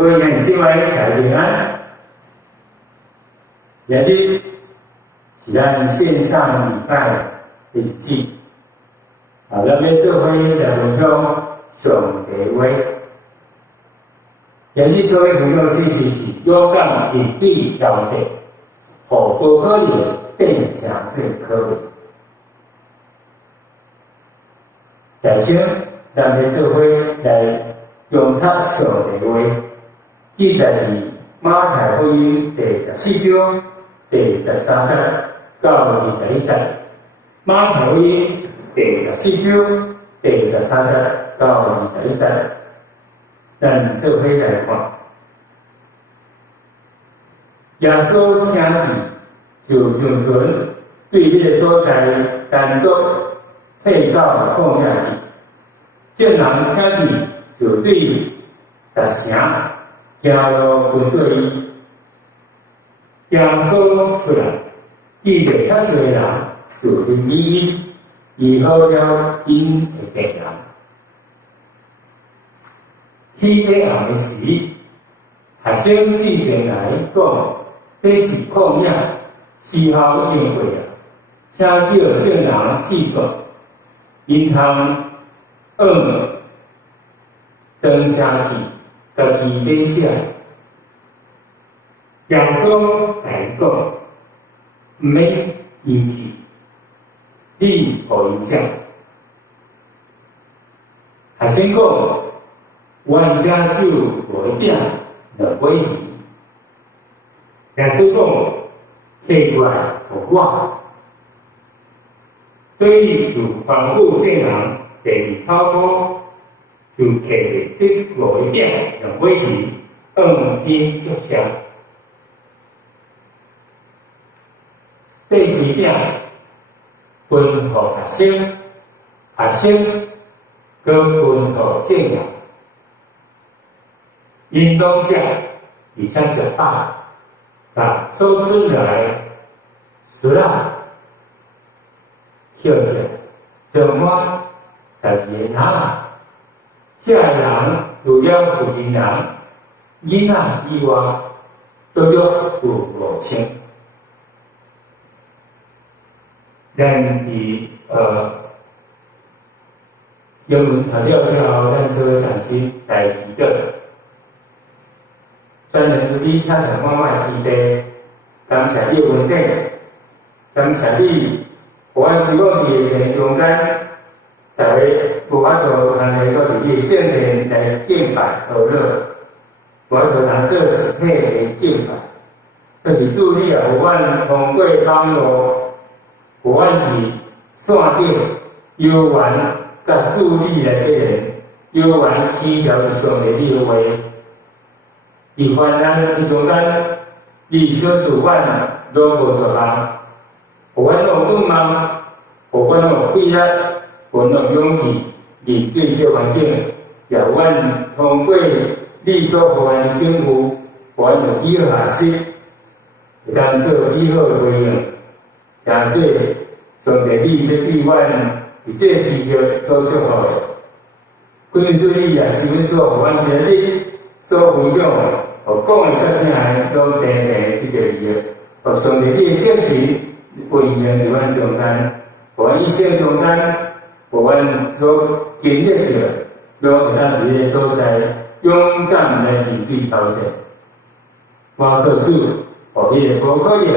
各位兄弟姊妹大家平安。今日是咱线上礼拜的日子，咱要做伙来分享上帝话。今日做伙分享信息是有感应对调节，互不可能变成最可能。首先，咱要做伙来用他上帝话。记载于马太福音第14章第13节到21节。马太福音第14章第13节到21节，咱做伙来看。耶稣听见，就上船，对迄个所在单独退到旷野去。众人听见，就对达城行路跟对伊，耶稣出来，见着较侪人，就去医医好了因的病人。天黑暗的时，学生进前来讲，这是旷野，时候已经过了，请叫众人试说，因通装下去。家己免写，耶稣来讲，毋免引起，你互影响。学生讲，阮家酒无一点，就买去。耶稣讲，摕过来互我。所以就吩咐众人第草坡。就摕这5个饼用尾鱼天祝谢，第2饼分互学生，学生搁分互众人，因当食，而且食饱，把所剩来食啊，捡着，剩满12个人。这人除了附近人、囡仔以外，都有5000。咱伫英文读了了，咱做但是第2个，三人之地，他想慢慢提的，感谢你稳定，感谢你，我希望你在中间。大家有法度通来到伫你圣殿来敬拜和乐，有法度通做实体的敬拜。就是主你也有阮通过网络，有阮伫线顶有缘甲主你来结缘，有缘起了上帝你的话，伫患难伫中间，你小事阮都无做人，有阮有愿望，有阮有气力。我有勇气面对这环境，也阮通过你所互阮的吩咐，阮有以好学习，会当做以好的回应，诚做上帝你要对阮伫这时刻所祝福的。关于主你也是要做互阮今日所分享的，互讲的较听的拢平平伫着伊的，互上帝你的信息运用伫阮中间，互阮一生中间。阮所经历着，都会当伫个所在勇敢来面对挑战。我告主，互迄个无可能的，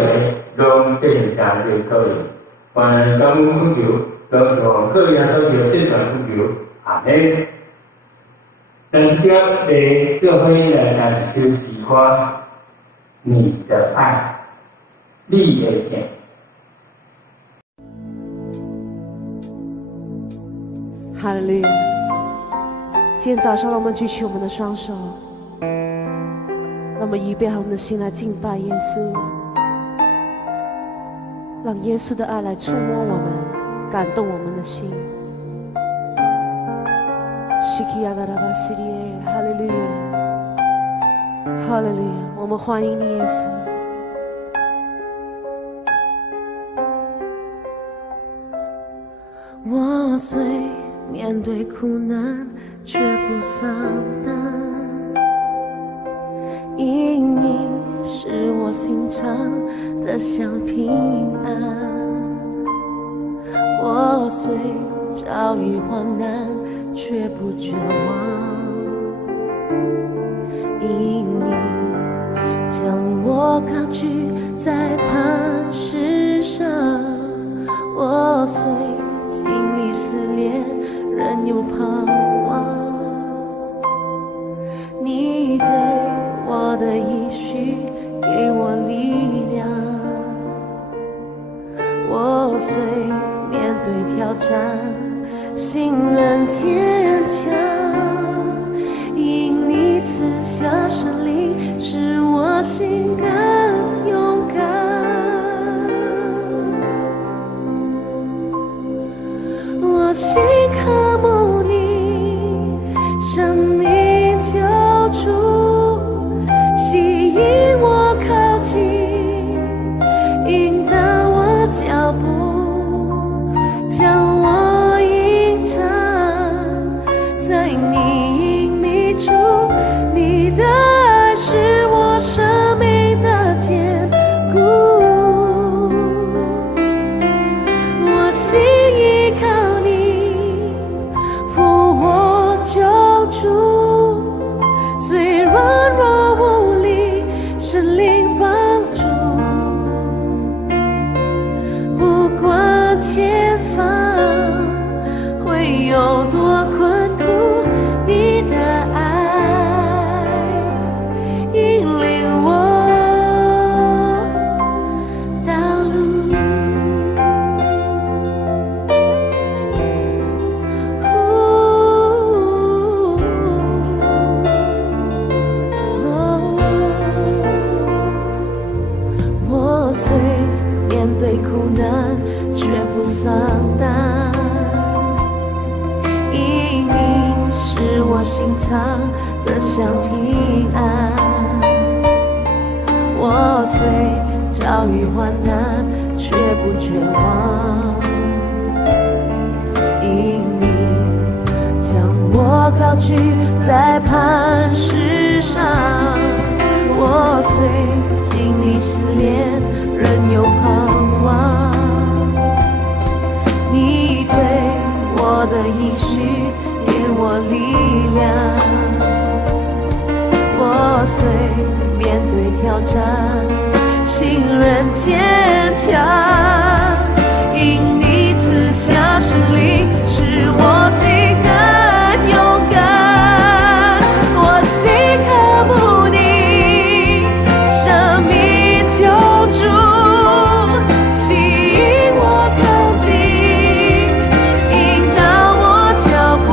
拢变成最可能。愿感恩祈求，拢是往靠耶稣求圣传祈求。阿门。咱今日来做伙来开始休息看你的爱，你的见。哈利路亚！今天早上，让我们举起我们的双手，让我们预备好我们的心来敬拜耶稣，让耶稣的爱来触摸我们，感动我们的心。哈利路亚！哈利路亚！我们欢迎你，耶稣。我虽面对苦难，却不丧胆。因你使我心常得享平安。我虽遭遇患难，却不绝望，因你将我高举在磐石上。我虽经历撕裂，仍有盼望。你对我的应许给我力量，我虽面对挑战，心仍坚强，因你赐下神灵，使我心更勇敢。我心渴慕你，生命救主，吸引我靠近，引导我脚步，将我隐藏在你隐秘处。你的爱是我生命的坚固，我心依靠你，复活救主。虽软弱无力，神灵帮助，不管前方会有多困苦，你的爱引领我道路。我虽面对苦难，绝不丧胆，因你使我心常得享平安。我虽遭遇患难，却不绝望，因你将我高举在磐石上。我虽经历撕裂，仍有盼望。你对我的应许给我力量，我虽面对挑战，心仍坚强，因你赐下神灵，使我心更勇敢。我心渴慕你，生命救主，吸引我靠近，引导我脚步，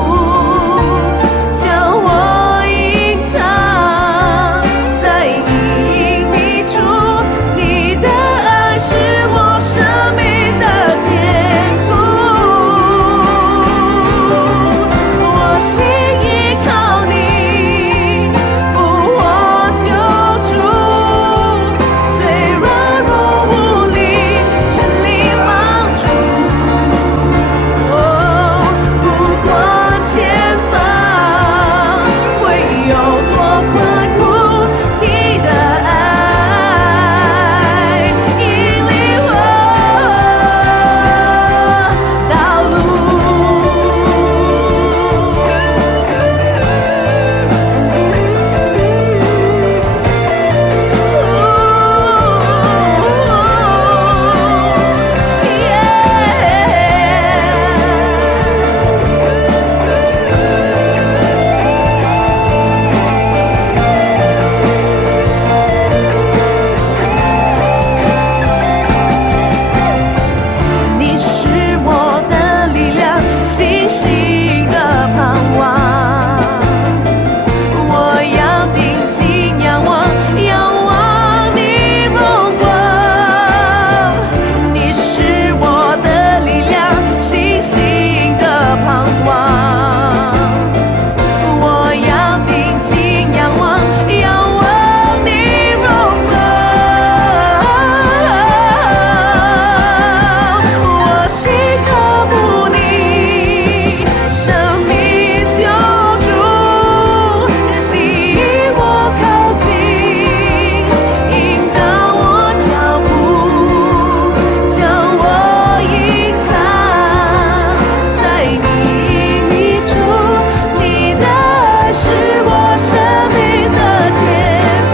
我生命的坚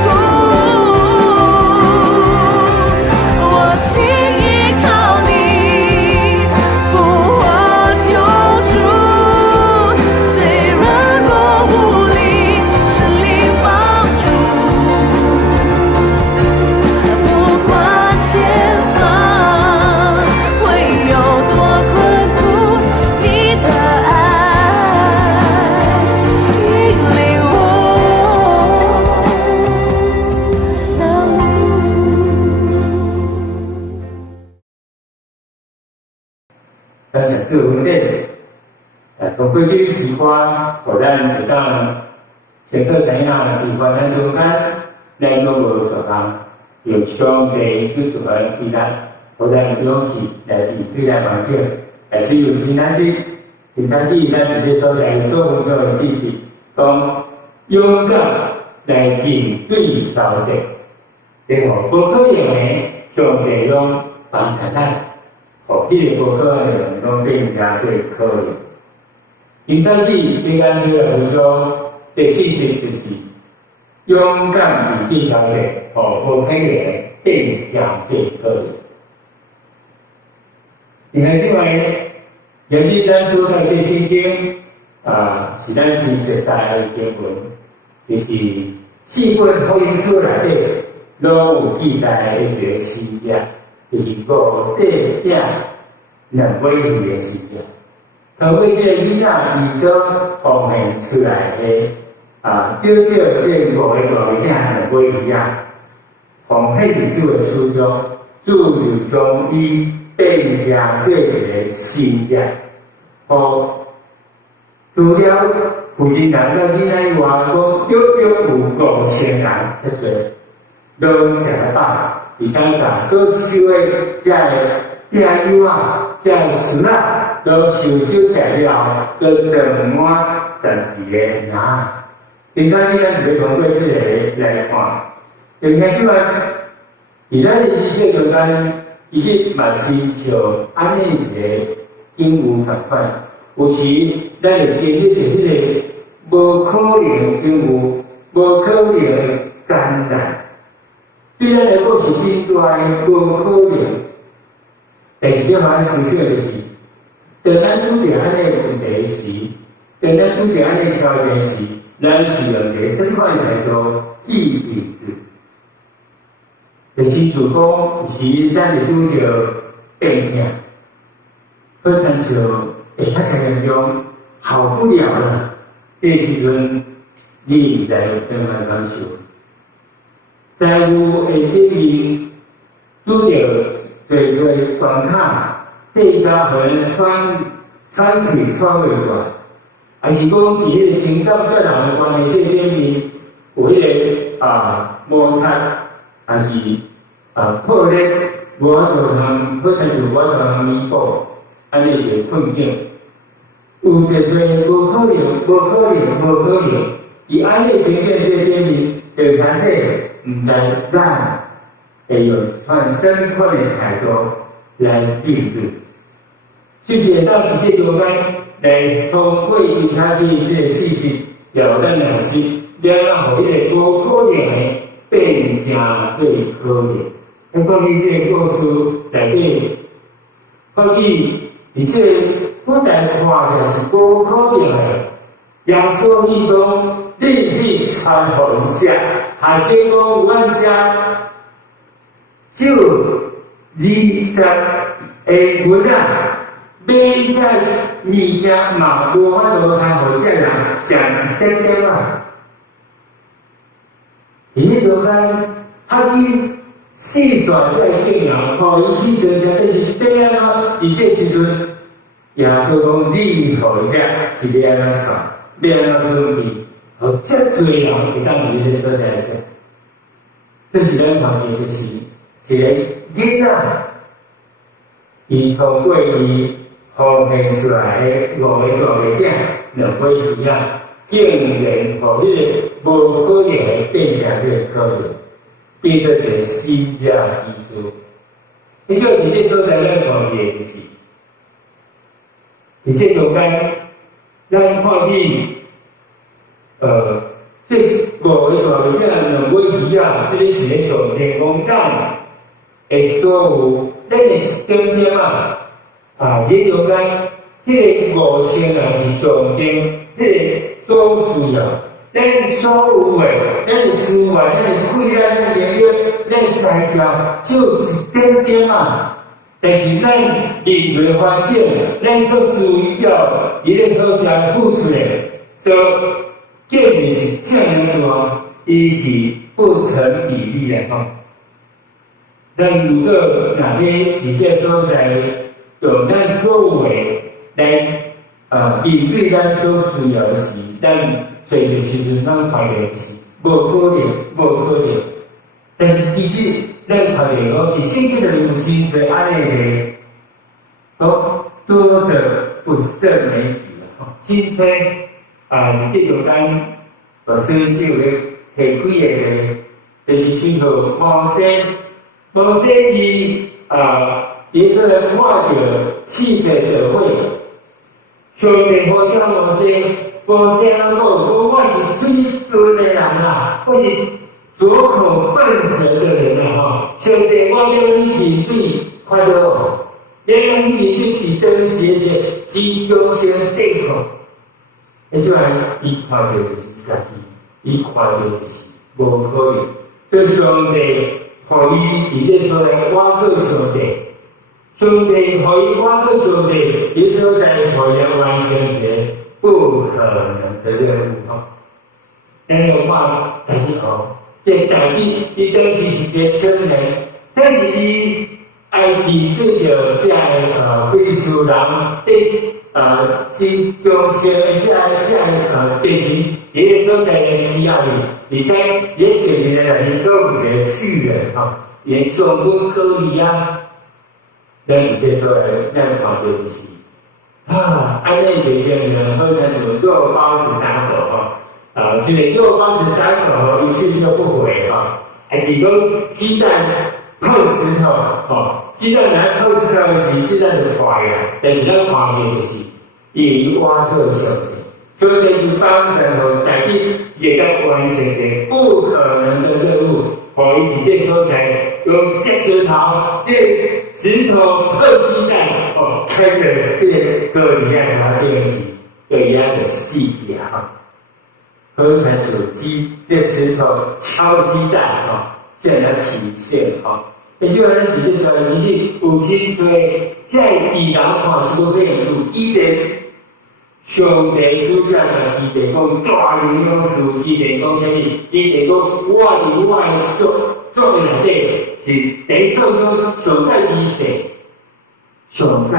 固。我心依靠你，复活救主。虽软弱无力，神灵帮助。不管前方会有多困苦，你的爱引领我道路。分享自文类，从过去时光，互咱会当先做知影，伫患难中间，咱拢无所当，有上帝赐出的力量，互咱有勇气来面对咱环境，来使用平安节。平常日咱这些所在所分享的事情，讲勇敢来面对挑战，然后不可能的上帝拢帮助咱。互迄个无可能的拢变成最可能。平常日平安节来分享，这事情就是勇敢面对挑战，互无可能的变成最可能。平安节外，源自咱所在这圣经是咱真熟悉的经文，就是四本福音书内底拢有记载的一个事件。就是五块饼2尾鱼的事件，透过这个囡仔伊所奉献出来的少少这5个大饼2尾鱼奉献主的使用，主就将伊变成做一个新约，互除了附近人甲囡仔以外，讲约有5000人出席，拢食得饱。而且所收的这饼油这食都收起来了，都装满12个人。平常咱就通过这个来看，就看出来，在咱的日常中间，其实嘛是像安尼一个景物同款。有时咱就经历着迄个无可能景物，无可能艰难。对咱来讲是真大的无可能，但是要互咱思想就是，当咱拄着安尼问题时，当咱拄着安尼挑战时，咱是用一个什款态度去面对？就是主讲，有时咱就拄着病痛，好亲像会较生中好不了了，这时阵你才有怎样感受？财务的顶面拄着侪关卡，地价互人喘气喘袂过来，还是讲伫迄个情感甲人的关系这顶面有迄个摩擦，还是破裂，无法度通，好亲像无法度通弥补，安尼一个困境。有一侪无可能，伊安尼情境这顶面，就假设。唔知咱会用一款什款的态度来面对，甚至会当伫这中间来通过其他的这个事情，了咱认识，了让互迄个无可能的变成最可能。咱关于这个故事内底，关于而且本来看着是无可能的，耶稣伊讲。立即传互人食，下先讲有咱食，就20个银啊，买这物件嘛无法度通互这人食一点点啊。伊迄落间他去细算这个信仰，互伊去做啥，这是对啊，而且时阵耶稣讲你互食是要安怎算，要安怎准备。这多人会当伫迄个所在食，这是咱看见的是一个囡仔，伊通过伊奉献出来的5个大个饼2尾鱼竟然互迄个无可能的变成这个可能，变做一个新的意思。迄种伫这所在咱看见的就是，伫这中间咱看见。这5个大面两尾鱼啊，这个是咧上天公讲的所有咱的一点点啊，你中间迄个5星啊是上天迄个所需要，咱所有的咱的资源、咱的贵咱的能力、咱的材料，就一点点啊。但是咱人类环境，咱所需要伊个所在付出的，所建立是这样大，伊是不成比例的吼。咱如果哪边伫这所在用咱所有的来应对咱所需要的时，咱随着时阵咱发现是无可能。但是其实咱发现讲，伫圣经里有真侪安尼个多的不胜枚举了，真侪这中间圣经咧提几个，就是先和摩西伊耶稣人看到气氛社会，上帝呼叫摩西讲，我是最钝的人啦，我是左口笨舌的人啦上帝，我要你面对快乐，要你面对彼得写的极强性对抗，迄种伊看到就是家己，伊看到就是无可能，所以上帝。互伊伫咧所在挖过上帝，上帝互伊挖过上帝，伊所在互伊完成一个不可能的任务吼。咱用话来讲，这代表伊当时是一个圣人，这是伊爱面对着这非利士人，真强盛的地形，伊咧所在的需要伊。而且，也地形内面都有一个巨人也总分可以啊。咱而且说来，咱看到就是安尼这些人好像是肉包子打狗这个肉包子打狗一去就不回还是讲鸡蛋碰石头鸡蛋来碰石头时，鸡蛋就坏啦。但是咱看到就是伊挖过上帝。所以这是帮助代表也该完成一个不可能的任务，互伊伫这所在用这石头碰鸡蛋开的这个里面啥东西，有一样的细节合成出这石头敲鸡蛋这样的体现也就是咱伫这时候已经有真多在伊人看是都可以做伊的。上帝所讲的，伊哋讲大能勇士，伊哋讲啥物？伊哋讲我伫我的作内底是第一首歌上界仪式，上帝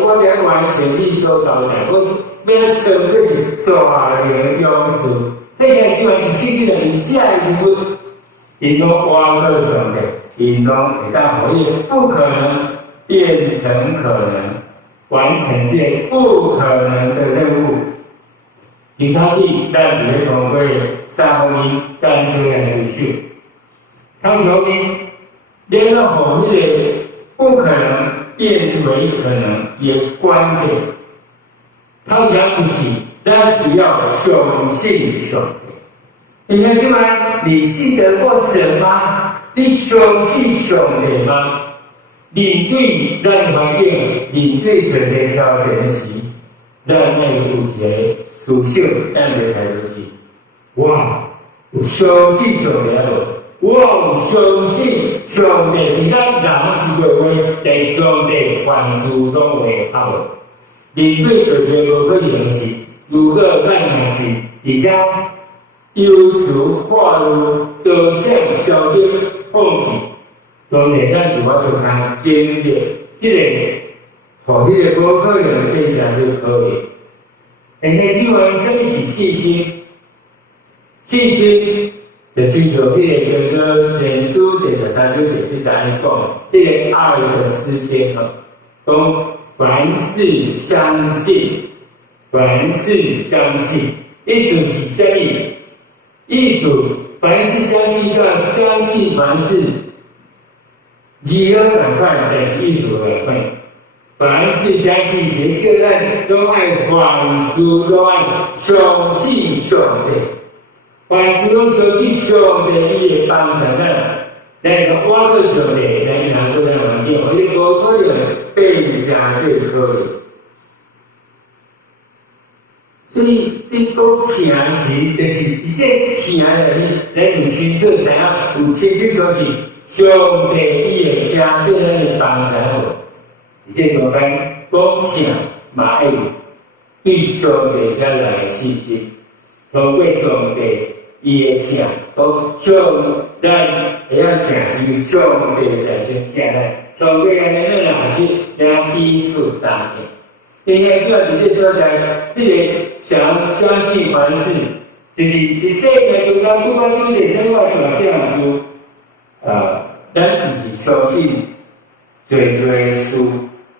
我要完成你所交代，我要称这是大能勇士。这个希望你圣经里面这一部，因讲我个上帝，因讲会当可以不可能变成可能。完成这不可能的任务，平常地但只会通过三方面但这样持续。当球迷连到后面不可能变为可能也关键。他讲不起，但只要相信上帝。你看是吗？你信得过神吗？你相信上帝吗？面对咱环境，面对整个条件时，咱要有一个思想，咱个态度是：我有相信上帝无？我有相信上帝，伫咱人是个话，但上帝凡事拢会无。面对这些无可能事，如果咱若是而家忧愁、化怒、多想、消极、放弃。当然，咱就我就通经历互迄个无可能变成是可能。但是希望什么是信心？信心就亲像迄个前书第13章第4节安尼讲，迄个爱的诗篇讲凡事相信，意思是啥物？意思凡事相信，相信凡事。字都赶快，但是意思赶快。凡是将事情个人都爱凡事都爱相信上帝，凡事拢相信上帝伊会帮助咱。咱个我个上帝，咱人做咱环境，我哋无可能变成最好的。所以你讲请时，就是伊这请的，咱有心做知影，有清楚相信上帝伊会将做咱的帮助好。而且中间讲请嘛要对上帝较来信心，通过上帝伊的请，讲将咱会晓诚实上帝在先请咱，上帝安尼咱若学习，咱彼此相信。应该说，伫这所在，你个相信凡事，就是伫世界中间不管做点生活大小事，咱就是相信做事。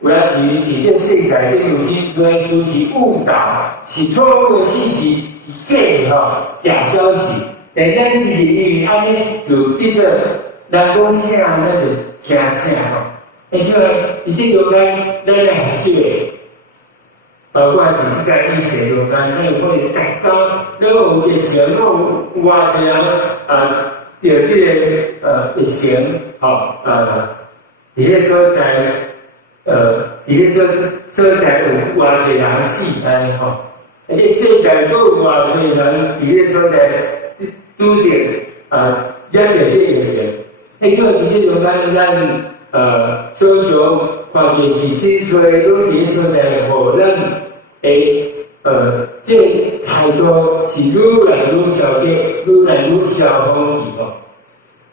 有时伫这世界顶有真多事是误导，是错误的信息，是假假消息。但咱是因为安尼就变做人讲啥，咱就听啥而且伫这中间，咱来学习的。包括伫即个疫情中间，咱有可能大家咱有疫情，咱有偌济人着即个疫情，伫个所在伫个所在有偌济人死安尼而且世界都有偌济人伫个所在拄着染着这疫情，迄种伫这中间咱所想发现是真多拢伫个所在，互咱这态度是愈来愈消极，愈来愈消风气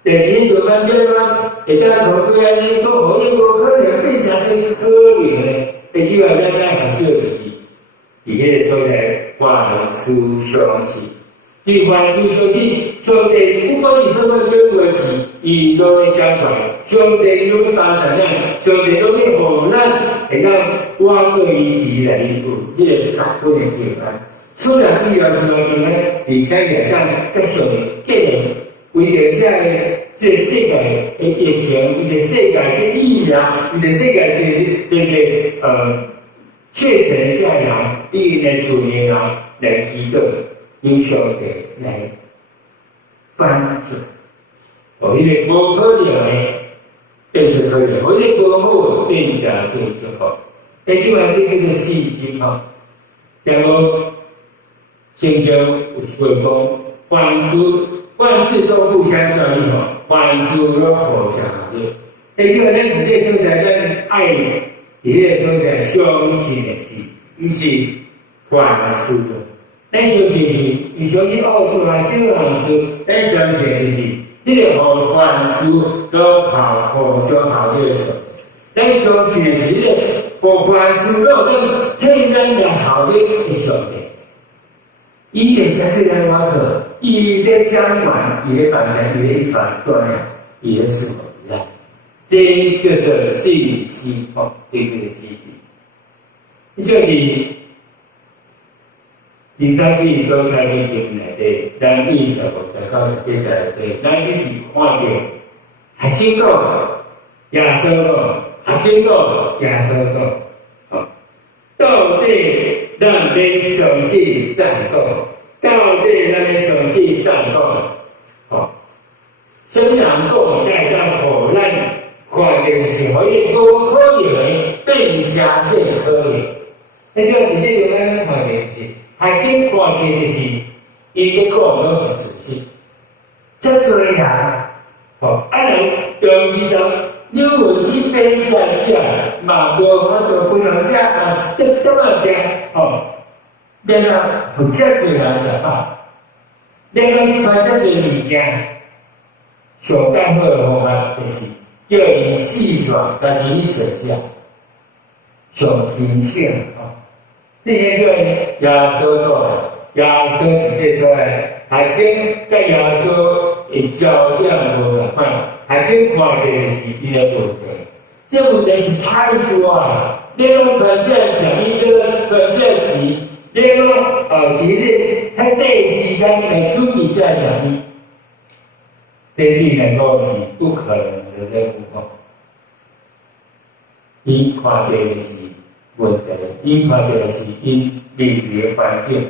第二就咱叫咱会当从这安尼讲，互伊无可能变成这可能的。即个咱学习就是伫迄个所在凡事相信，即凡事相信，上帝不管伊什么叫做事，伊都会将来，上帝都会帮助咱，上帝都会互咱会当我过伊来一步，迄个十分的平安。虽然以后是平安，而且也当继续建立。为着这个世界的疫情，为着世界的疫苗，为着世界的这些确诊下来，伊来处理人来提供由上帝来翻转，迄个无可能的变成可能，迄个无好变成最好。即款这叫做信心像我圣经有一句讲，万事都互相效力万事都互相效力。即个咱直接说在咱爱伫个说在相信的是，毋是凡事。咱相信是，伊相信对嘛，小人事，咱相信就是迄个互凡事都互相效力的时候，咱相信的是迄个互凡事都能替咱来效力的上帝。伊会相信咱我可。伊咧掌管，伊咧帮助，伊咧反断，伊咧使我们这个的信息这个的信息，这里你在地所开始经内底，咱1到50到11咱一直看到核心讲耶稣讲，核心讲耶稣讲，到底咱要相信上讲。到底咱要相信上讲，什么人讲在咱互咱看到是可以无可能变成这可能。迄种伫这中间看到是，还先看到的是，伊咧讲拢是事实。遮多人，人用知道，你有去变起来，嘛无法度不能食，一点点仔惊，然后有遮侪人食饱，然后你穿遮侪物件，上较好的方法就是叫伊试耍，家己去做食，上轻省这些叫耶稣讲，耶稣伫这所在，还先甲耶稣的焦点无共款，还先看的是伊的问题，这问题是太多啊！你拢传这讲，你个传这钱。你讲伫咧喺第时间来准备这奖励，这对能够是不可能的任务因看到的是问题，因看到的是因面对的环境，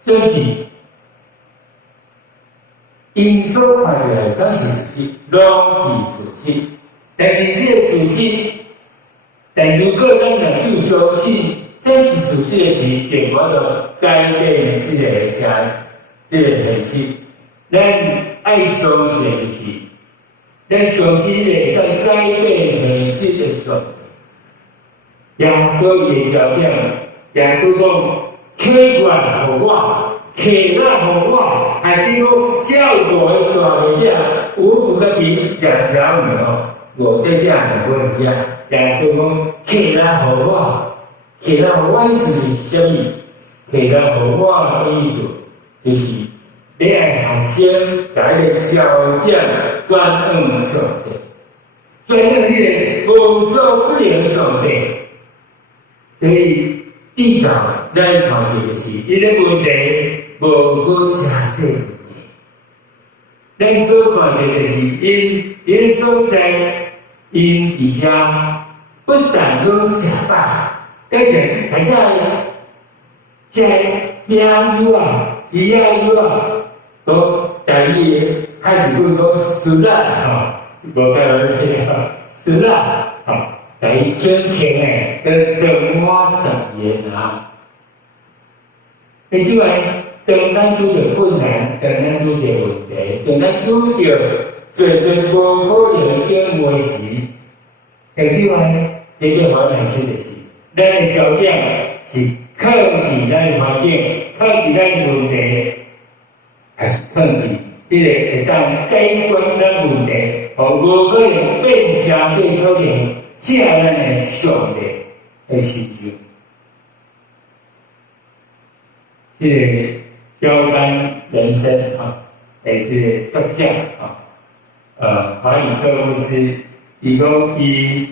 所以因所看到的都是事实，拢是事实。但是这个事实，但如果咱若去相信这是事实的时，就我就改变这个这个现实。咱爱相信的是，咱相信的会改变现实的上帝。耶稣的焦点，耶稣讲：客观互我，客纳互我，还是讲照顾的大物件，我个比两条牛，我对两条不一样。耶稣讲：客纳互我，客纳互我意思是什么？客纳互我的意思就是。你爱学生把你的焦点转向上帝，转向你的无所不能上帝。所以，地道咱看到的是，伊个问题无好解这个问题。咱所看到的是，因所在，因伫遐不但讲食饱，而且还在食养鱼啊，鱼啊鱼啊。讲台语的汉语讲死啦，无该我听死啦，台语真甜诶，跟怎么怎言啊？你即位当咱遇到困难，当咱遇到问题，当咱遇到最无可能应付时，但是话，这个好难说的是，咱的焦点是靠伫咱的环境，靠伫咱的问题。还是抗拒，这个会当解决咱问题，和无可能变成最可能借咱的上帝的时阵，这个标杆人生也是作者华语科牧师，伊讲伊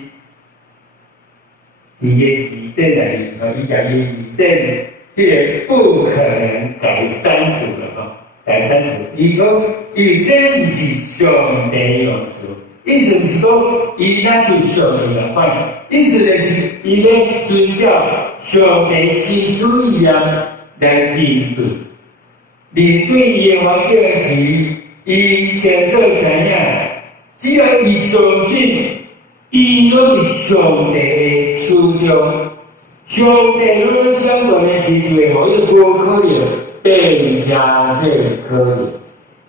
个字典来，伊讲伊字典，这个不可能改删除了改删除，伊讲伊真是上帝用词，意思是讲伊那是上帝的话，意思就是伊要遵照上帝心主意啊来面对伊的环境时，伊先做怎样？只要伊相信，伊拢是上帝的使用，上帝拢相关的时阵，互伊无可能。变成这个可能，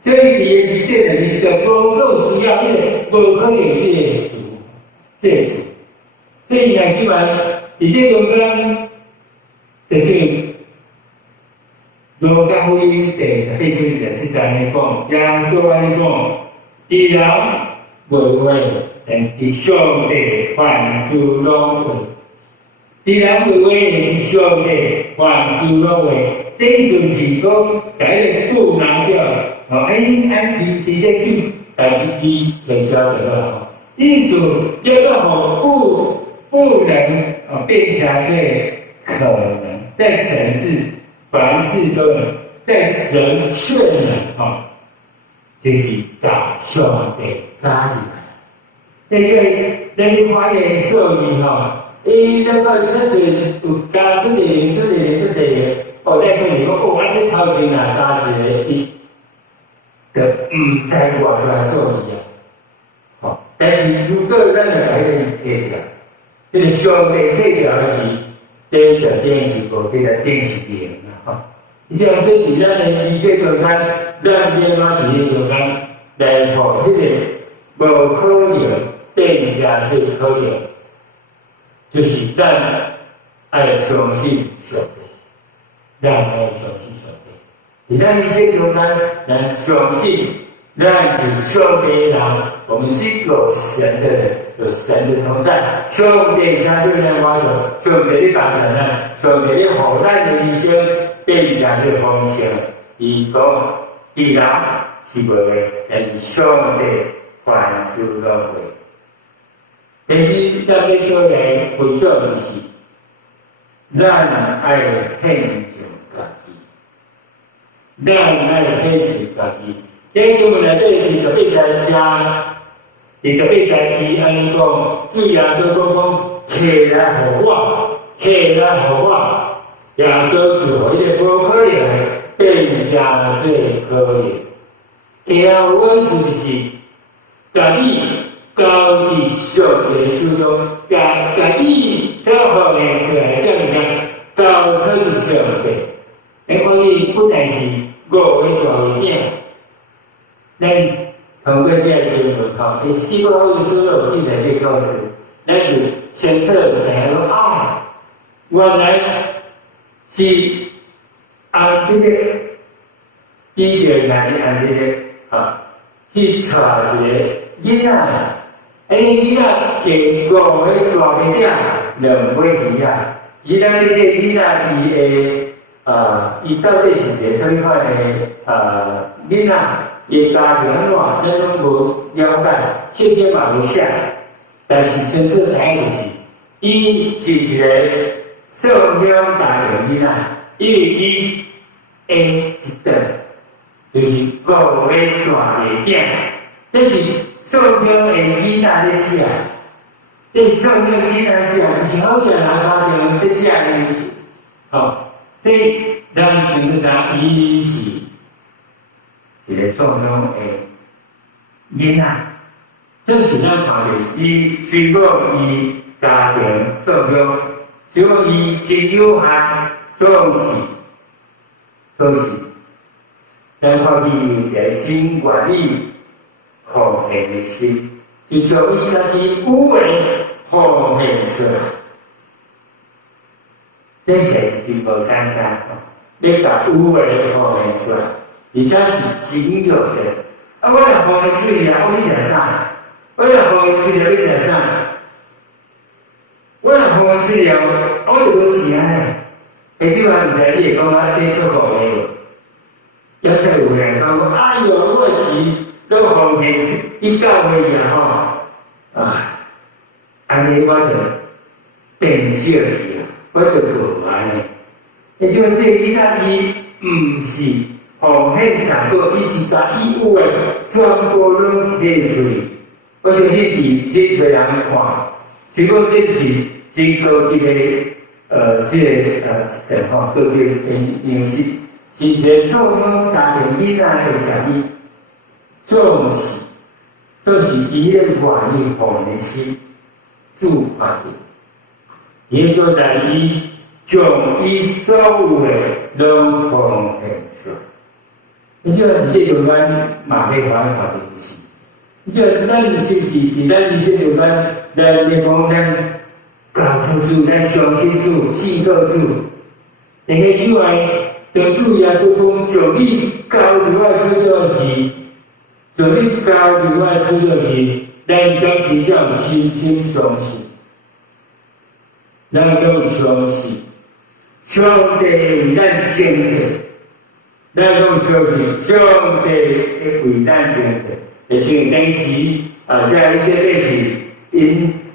所以你的字典里，你就讲到需要迄个无可能这个事，所以乃至话，而且中间就是路加福音第18章17节安尼讲，耶稣安尼讲，伊人袂话，但上帝凡事拢会。伊人袂话，上帝凡事拢会。这一阵是讲，第一个不难掉，安提前去把自己填标就好。意思要让不能变成这可能，在神是凡事都能，在神却能就是把上帝拉进来。但是咱你看耶稣伊那个这有加这些。那个如果我这头前加一个伊，就唔知我来说伊啊。但是如果咱来改个理解啦，这个上帝这条是这个电视部，这个电视电啦。像说伫咱的医学周刊，咱电话里周刊来互迄个无可能变成最可能，就是咱爱相信上帝。让我们相信上帝，你让一些中间能相信，让就上帝人，我们是有神的人，有神的同在，上帝才对咱我有上帝的帮助呢，上帝的好咱的一生变成这方向。伊讲，伊人是无的，但是上帝凡事拢会。但是咱要做人，为做就是，咱爱肯定。咱爱坚持家己，这经文内底28节，28节伊安尼讲，主耶稣讲，下来互我，下来互我，耶稣就互伊个无可能变成这可能。下来我意思就是，甲你交伫上帝手中，甲你所互的出来这物件交给上帝。你可以不但是5个大物件，咱通过这个经文吼，伊4个好字左右记在这个字，咱就深刻就知影讲啊，原来是这个伊个按这个去带一个囡仔，囡仔给5个大物件2尾鱼啊，伊咱这个囡仔伊到底是一个什么款的囡仔？伊家庭安怎，咱拢无了解，这点嘛无写。但是真正知影就是，伊是一个上了家庭囡仔，因为伊一顿就是5个大物件，这是上了的囡仔咧食，这是上了囡仔食，不是好人家庭咧食的东西。这咱全部知伊是一个上了的囡仔，这是咱看到伊虽果伊家庭上了，只要伊真有限，总是咱看伊有一个真愿意奉献的心，就将伊家己有为奉献出来。这才是无简单要把有为奉献出来，而且是真有的。我若奉献出来，我要食啥？我若奉献出来要食啥？我若奉献出来，我就无钱呢。其实我毋知你会讲这出口的无？要是有人讲哎呦，我钱都奉献1到月啊安尼我就变少去了。我就过来了，也就是这囡仔伊毋是奉献大个，伊是把伊有诶全部拢献出去。我相信伫真侪人看，只不过这是真高级诶高级诶样式，是一个做好家庭囡仔诶啥物，总是伊个愿意奉献心主发的。伊所在伊将伊所有的拢奉献出来。你说这中间嘛可以反映一件事，你说咱是不是伫咱人生中间，咱咧讲咱教主、咱上天主、信靠主，但是之外，当主耶稣讲将你交伫我手中时，将你交伫我手中时，咱当时才有深深相信。咱要相信，上帝为咱征战，咱要相信上帝会为咱征战。就像当时在一些历史，因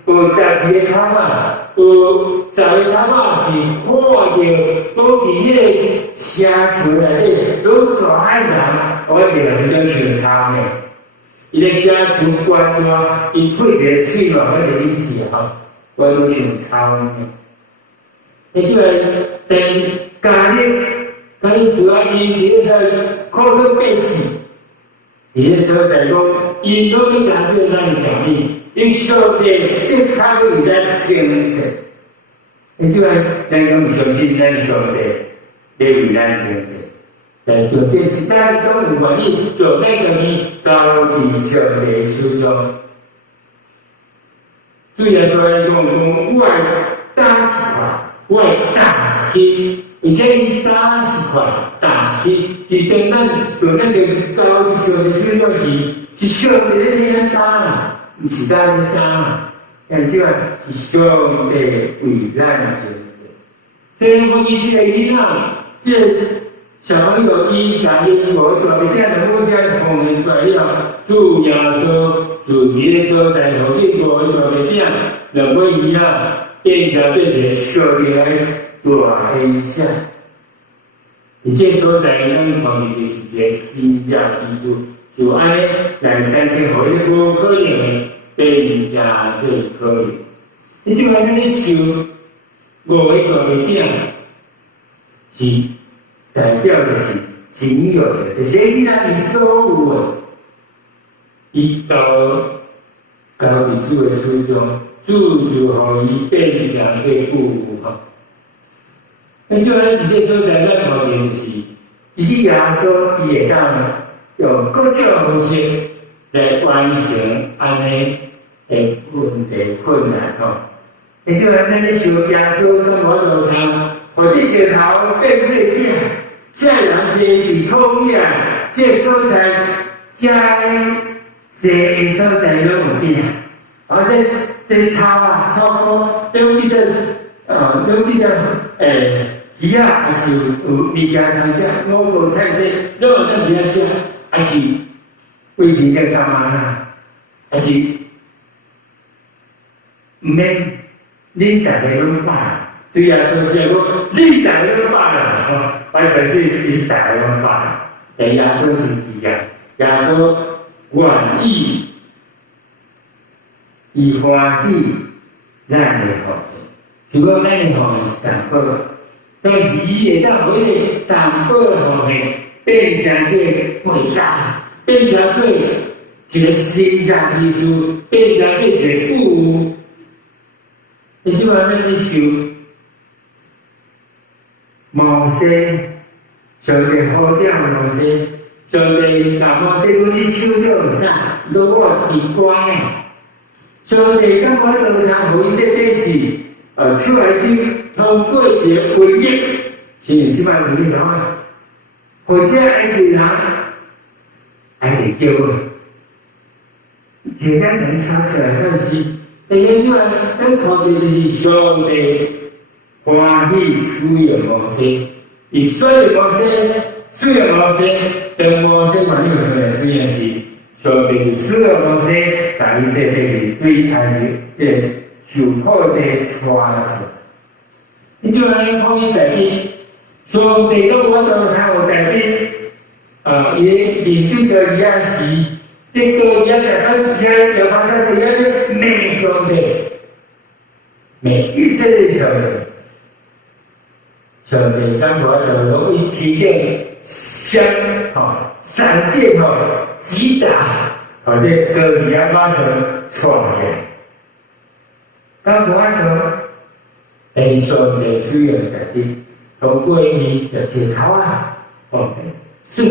有10个卡嘛，有10个卡嘛是看到都伫迄个城村内底，有大海人，我定是种上惨的。伊个城村关了，伊配一个水嘛，我就理解哈。我都上操呢，而且等家己主要伊伫个苦苦百姓，伊个所在讲，伊都去尝试咱的奖励，因上帝对他为咱征战，而且咱讲相信咱上帝咧为咱征战，但重点是咱都有愿意做咱家己交伫上帝手中。主耶稣来讲，我打是快，我打是轻，而且伊打是快，打是轻，是等咱做咱个交易上的手中是上帝咧替咱打啦，毋是咱咧打啦。但是话是上帝为咱做的。所以讲，伊这个囡仔，这小朋友伊家己无大物件的物件奉献出来了，主耶稣自己的所在，互这大物件2尾鱼啊，变成这个小起来大现象。而这所在，咱方面就是一个新的基础，就安尼来产生互你无可能的变成这可能。你即摆咱咧收5个做的饼，是代表的是仅有的，就是伊拉伊所有的，伊到伫主的手中，主就互伊变成做富有吼。那就咱伫这所在咱后面是，伊是耶稣伊会当用各种方式来完成安尼的问题困难吼。你就咱咧烧耶稣跟我做汤，互这石头变做饼，这人坐伫土面，这所在这个所在拢有饼，而这草啊、草菇，都比较都比较鱼啊，还是有物件通食，五谷菜色，都有当物件食，还是为鱼个干嘛呢？还是毋免你大家拢饱，主要说是讲你大家拢饱啦，完全是你大家拢饱。但耶稣是伊啊，耶稣愿意伊欢喜咱的福气，如果咱的福气是淡薄。但是伊会当互迄个淡薄福气变成做贵价，变成做一个新价艺术，变成做一个富有。你即摆咱咧收毛西，上帝好点的毛西，上帝把毛西阮你手了啥？如果奇怪诶，上帝敢我都通互伊说变是出来的。通过一个瘟疫，是即摆瘟疫啊，或者爱是人爱会叫一个人吵出来，但是第一即摆咱看到就是上帝欢喜使用摩西，伊使用摩西，使用摩西，当摩西万有出来使用是上帝使用摩西，但伊说的是对安的受苦的传出。你就安尼看伊大兵，上帝都我都看有大兵，伊面对着伊啊时，这个伊啊在他家就发生伊啊咧骂上帝，骂以色列上帝，上帝敢我就容易起个闪闪电击打，或者个伊啊马上闯起来，敢我就。上帝使用大兵，通过伊就石头啊，是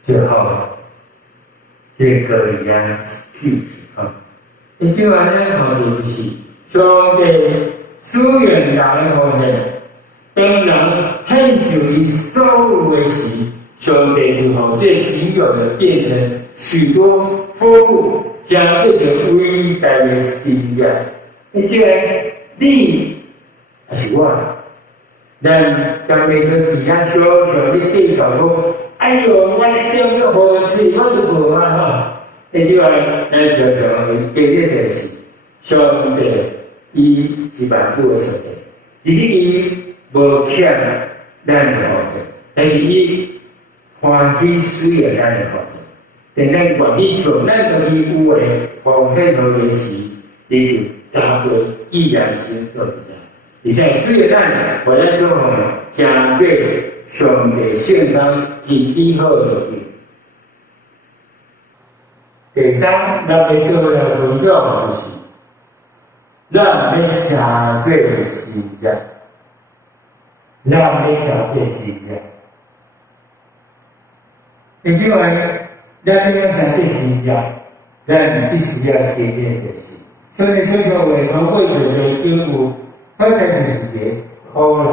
就好，这个伊啊去你即摆咱看到就是上帝使用人的方式，当人献就伊所有的时，上帝就互这仅有的变成许多丰富，将这种伟大的信仰。你即个你。还是我，咱当面跟底下说，你对头讲，哎呦，我这样个好吃，我就无啊吼。你即个咱常常会经历的是，上帝伊是万古的上帝，而且伊无欠咱的福气，但是伊欢喜使用咱的福气，但咱愿意做咱家己有的奉献好的时，伊就加倍依然是做的。而且使用咱或者说将这上帝圣堂真美好的物。第三，咱要做的工作就是，咱要吃这个新约，咱要吃这新约。因此话，咱要吃这新约，咱必须要经验的是，所以说叫为通过这个经过。刚才是一个苦难，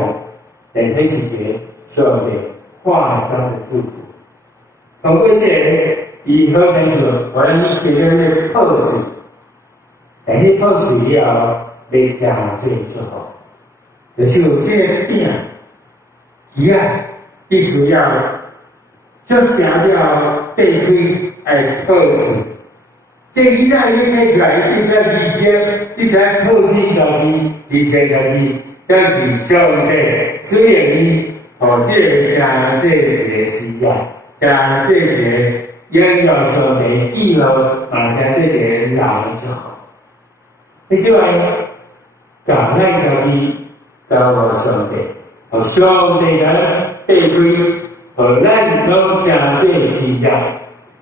但这是一个上帝化妆的祝福。通过这个，伊好清楚，我们给咱的破碎，但是破碎了，要加这就好。就是有这个饼，鱼啊，必须要这下了被开来破碎。这鱼啊，一开出来，必须要提升，必须要透进到底。提升家己，这是上帝虽然伊这加这个时间，加这个应用上帝以后，加这个老就好。你即话，甲咱家己交互上帝，互上帝甲咱擘开，互咱拢真做施食。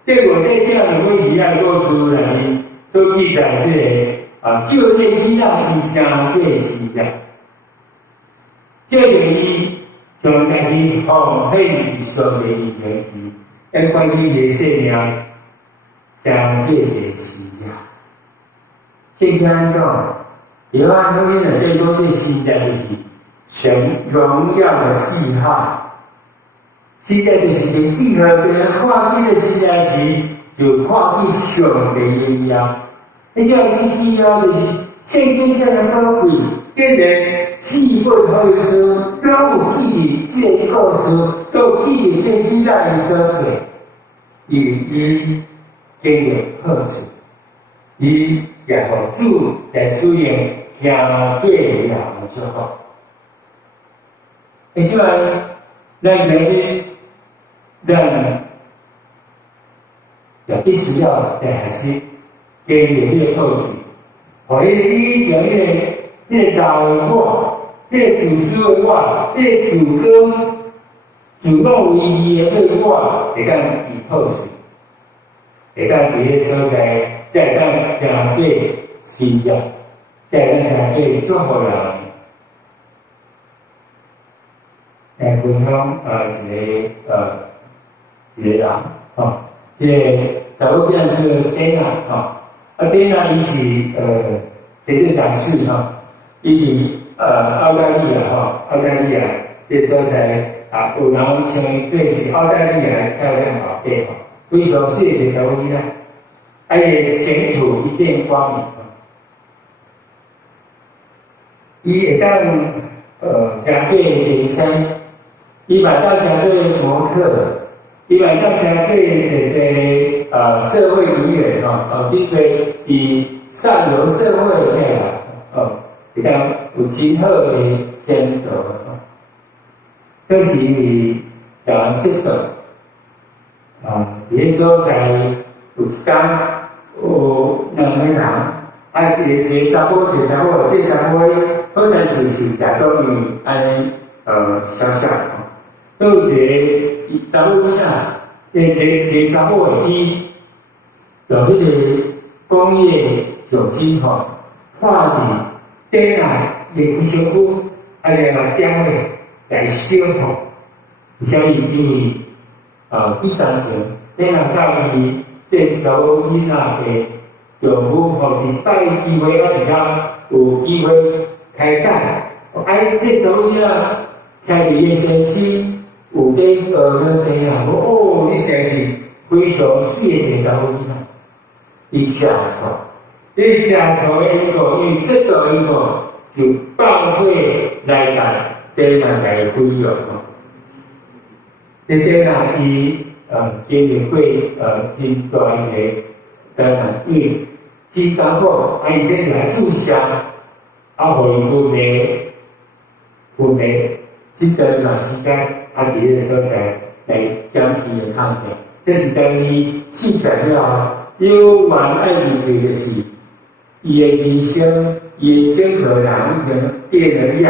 这5块表呢，我以爱故事内面所记载少年囡仔伊真做施食，这个伊将家己奉献上帝面前时，因关于伊的生命真做施食。圣经讲，约翰福音内底讲这施食就是神荣耀的记号。施食就是伫地和别人看见的施食时，就看见上帝的荣耀。你这样子记号就是圣经这样宝贵，竟然4本可以说都有记住这个故事，都有记住这囡仔的所做，因为伊经历好处，伊也互主来使用，真最了就好。而且咱其实咱也必须要来学习经历这个好处，互伊将那个老的我，那个自私的我，那个自我为义的这个我，会当以好处，会当伫个所在，再当真做施食，再当真做祝福人。来分享一个人这个查某囝叫丁啊丁啊伊是谁的长士伊澳大利亚这所在有人称做是澳大利亚的漂亮宝贝非常谢谢查某囝伊的前途一片光明伊会当真做人生。伊嘛当真做模特，伊嘛当真做一个社会名媛真侪伊上流社会这样会当有真好的前途这是因为人值得伫个所在有一天有2个人一个查甫，这查甫好像是食到伊安尼小小。有一个查某囡仔，一个查某的伊用迄个工业酒精放伫底下热身躯，然后点火来烧火。为什么？因为第三层底下到伊这查某囡仔的丈夫伫摆机会伫遐有机会开干，这查某囡仔开伫个身心。有在个地啊，你实在是非常细的一个查某囡仔，伊食错，伊食错的因这道因就放火来甲地下来毁容这地下伊经历过真大一个因为真艰苦，伊先来注香，互伊分别这段时间。伫迄个所在来减轻的抗病，这是当伊试过了有缘爱面对的是，伊的人生，伊的整个人已经变了样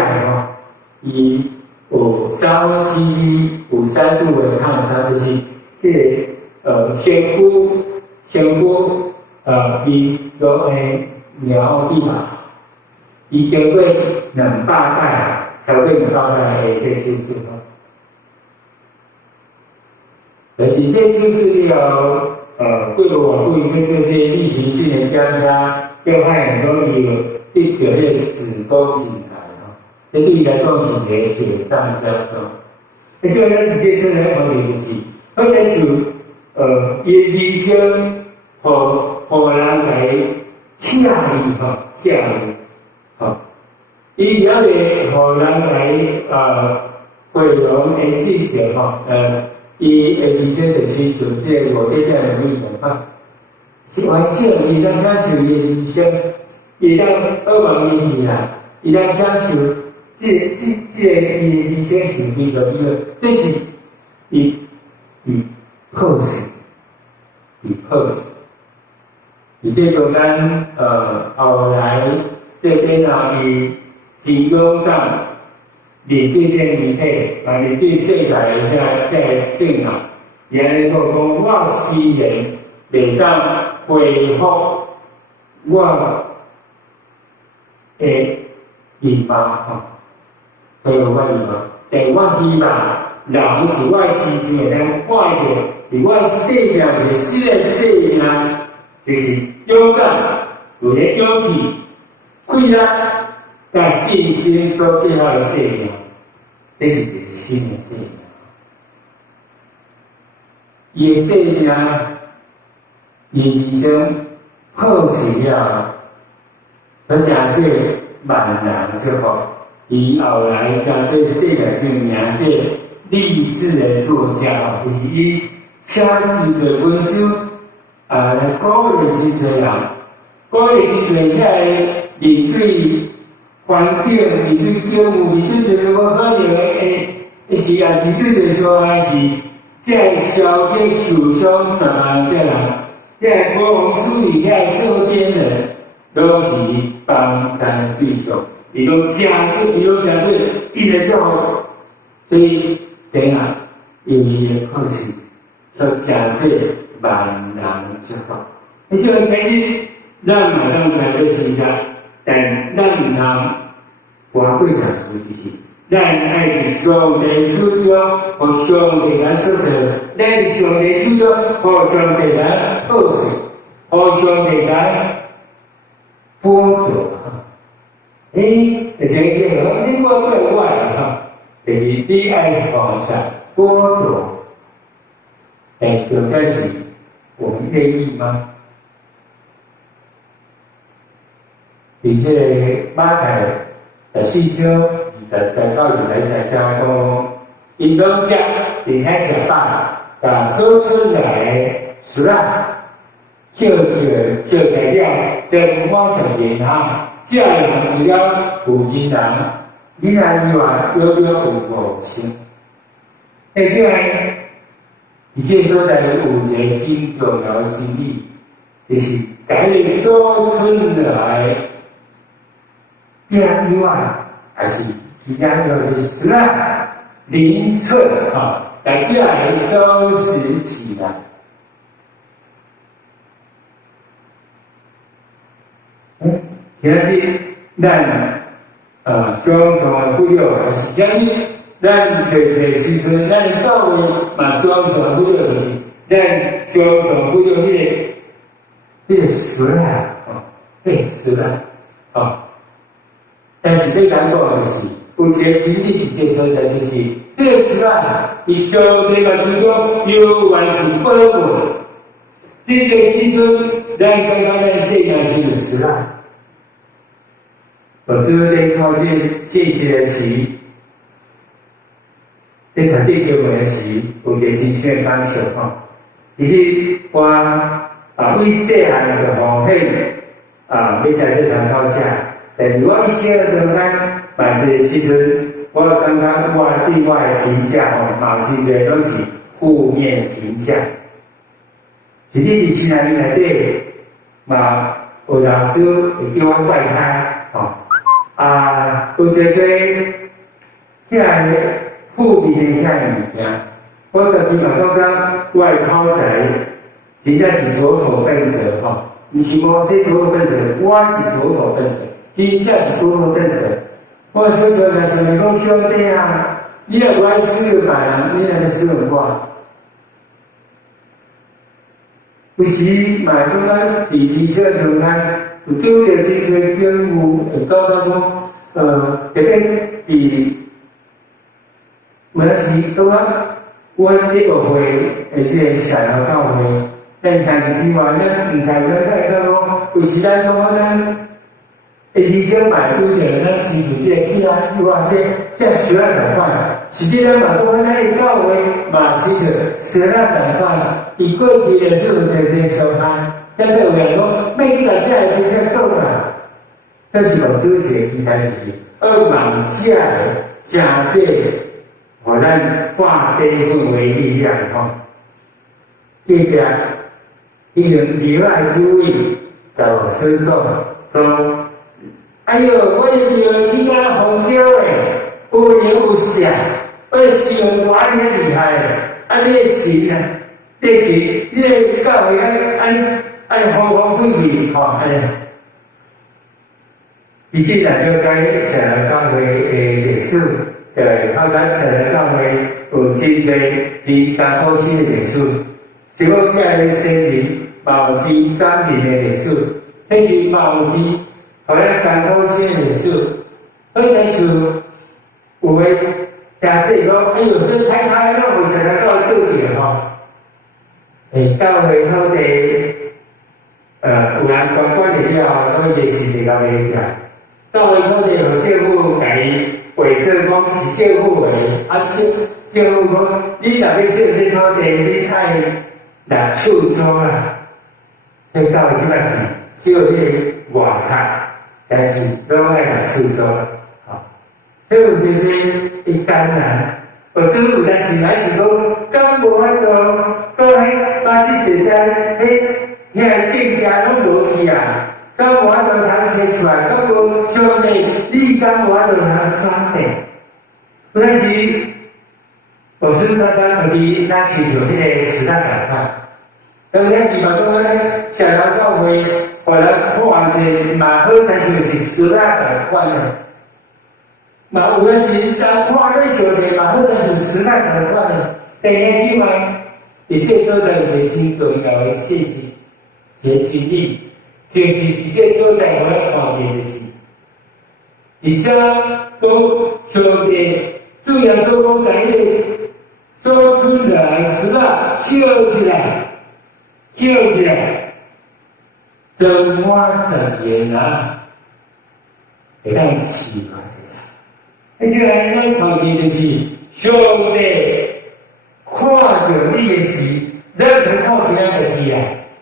伊有3分之一有3度的抗伤，就是迄个仙姑，伊落苗地嘛，伊经过200摆才过200摆的这手术你这就是了，对我对跟这些例行性的检查，要害很多有一个月子宫颈癌这对来讲是一个雪上加霜。这个咱直接说来讲就是，或者就伊人生互人来请伊伊也会互人来毁容的进行伊的人生就追求这个5块的能力是完整，伊当享受伊的人生，伊当2万年啦，伊当享受这个伊的人生是非常美好，这是伊好事，而且就咱后来这边啊，伊是讲讲面对这媒体，面对世界的这政啊，也来讲我私人袂当回复我的愿望吼，回复我愿望，但我希望人伫我心中会当看到，伫我世界一个新的世界，就是勇敢，有个勇气。开力，甲信心所建好的生命，这是一个新的生命。伊的生命，伊已经破死了，而且这万人之后，伊后来将这世界上名这励志的作家，就是伊写真侪文章，来鼓励真侪人，鼓励真侪遐个。面对环境，面对教育，面对一个无可能的事啊，面对一个说是，这消极受伤什么这人，这国王处理遐身边人，都是帮咱对象，伊都加注，伊的教育，所以等下伊的好事，都加注万人之后，你就会开始让马当在这时代。但咱唔通话过常说，就是咱爱伫上帝手中，互上帝来说着，咱上帝手中，互上帝来保守，互上帝来辅助。就是你我对我哈，就是你爱放下辅助，就开始我们愿意吗？伫这个马太14章20到21章讲，因拢食，并且食饱，把所剩来的食啊，叫代表真我承认啊，这人除了负责人，你那以外，有5千。而且，所在有一个真重要的真理，就是改你所剩来。以外，还是其他的食啊、零碎啊，来这来收拾起来。今日咱双重不了，还是今日咱这时阵，咱到位嘛双重不了，就是咱双重不了那个食啊，食啊。但是你感觉的是，有一个真理伫这所在，就是这个时啊，伊上帝嘛就讲，永远是宝贵。这个时阵，咱刚刚咱信仰就是时啊。我只在靠这信息的时，在读这条文的时，有一个真正的感受吼。其实我为细汉的风险要在这场考试。但是我一些人咱把这个时阵，我刚刚我对我的评价嘛，真侪都是负面评价。是你伫新内面内底嘛，有老师会叫我怪他有侪遐个负面的遐物件，我就基本感觉我的口才真正是左口笨舌毋是我说左口笨舌，我是左口笨舌。真正是左口笨舌。我所说的上面讲兄弟啊，你若我使用别人，你若使用我。有时嘛，感觉伫天小上咱有拄着真侪景物，会感觉讲，特别伫有时感觉阮这个会，而且想要教会，但但是话咱毋知咱会讲，有时咱讲咱。以前买对的，咱亲自这哇，这学了赶快，实际上嘛，都那里教会嘛，其实学了赶快，以过去的时候在小孩，但是有人说，每个家里都在动啊，这是老师节应该就是二满价的加这，我咱化悲愤为力量这边一人留爱之位的生动都。哎呦，我一着去甲红椒诶，有灵有相，我想我你厉害诶，啊你神啊，你是你个教会安风风火火吼，安尼。以前咱就该成日教会诶历史，对，啊咱成日教会有真侪真艰苦心诶历史，是讲遮个先人嘛有真感人诶历史，这是嘛有真互咱艰苦心诶历史。好像像有诶诚济讲，哎呦，这太太拢有成日教会倒去吼，教会土地有人管理了，拢也是袂到袂起来。教会土地互政府家己画做讲是政府的，政府讲你若要设这土地，你爱来出租啦。所以教会即摆是只有迄个外壳，但是拢爱来出租啦。所以有真侪艰难，有时有当时来是讲，敢无法度，搁迄巴士车站，迄个证件拢无去啊。敢无法度通写出来，敢无将来你敢无法度通转变？有当时，老师刚刚可比咱是有迄个时代感叹，但是希望讲咱社人教会，互人看者嘛好，才就是时代感叹的。嘛有当时当看咧小弟嘛好，才就是时代感叹的。但是希望伊这做在有一个真重要的事情，一个真理。就是伫这所在，我要看见的是，而且讲上帝主要所讲在迄个说出来时啊，跳起来，真满真言啊，会当试看一下。而且咱看见的是，上帝看到你的事，咱唔靠其他个起来。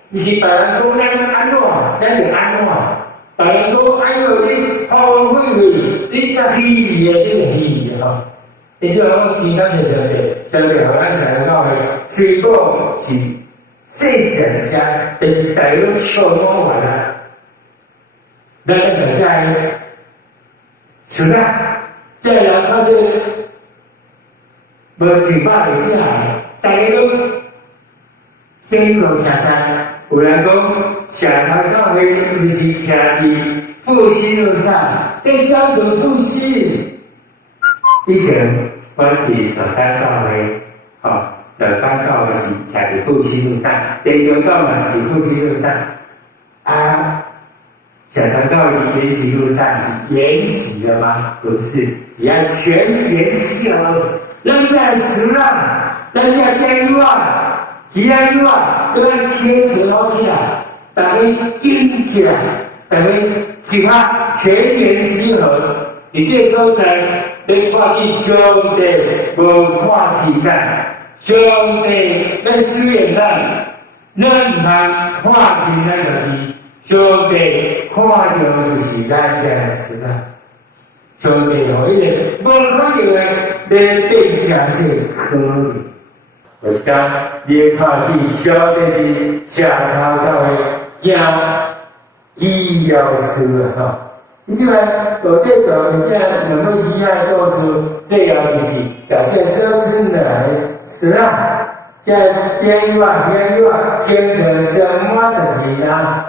伊是别人讲咱安怎，咱就安怎。别人讲哎呦，你风风火火，你才虚伪的，你就虚伪的吼。你说我听到是上帝互咱上教会，虽讲是细小家，但是大家拢笑讲完啦。咱就在是啦，在人靠这无几百个下来，大家都辛苦下山。有人讲，社团教会就是徛伫复兴路上，在叫做复兴。以前我伫乐山教会，乐山教会是徛伫复兴路上，电中教嘛是复兴路上。社团教会延吉路上是延吉的吗？不是，只要全延吉了。咱在时浪，咱在电话。只要你话，都要切合好起来，大家紧起来，大家一下全员集合。你这所在，你看见上帝无看期待，上帝要使用咱，咱唔通看尽咱自己。上帝看到就是咱这个时代，上帝有一个无可能的，来变成这可能。我是讲，你看见小弟的社头教会行医疗事哈，你即摆我这个物件能够医疗告诉这样就是表现这次来是啦，在边外天可怎么自己呢？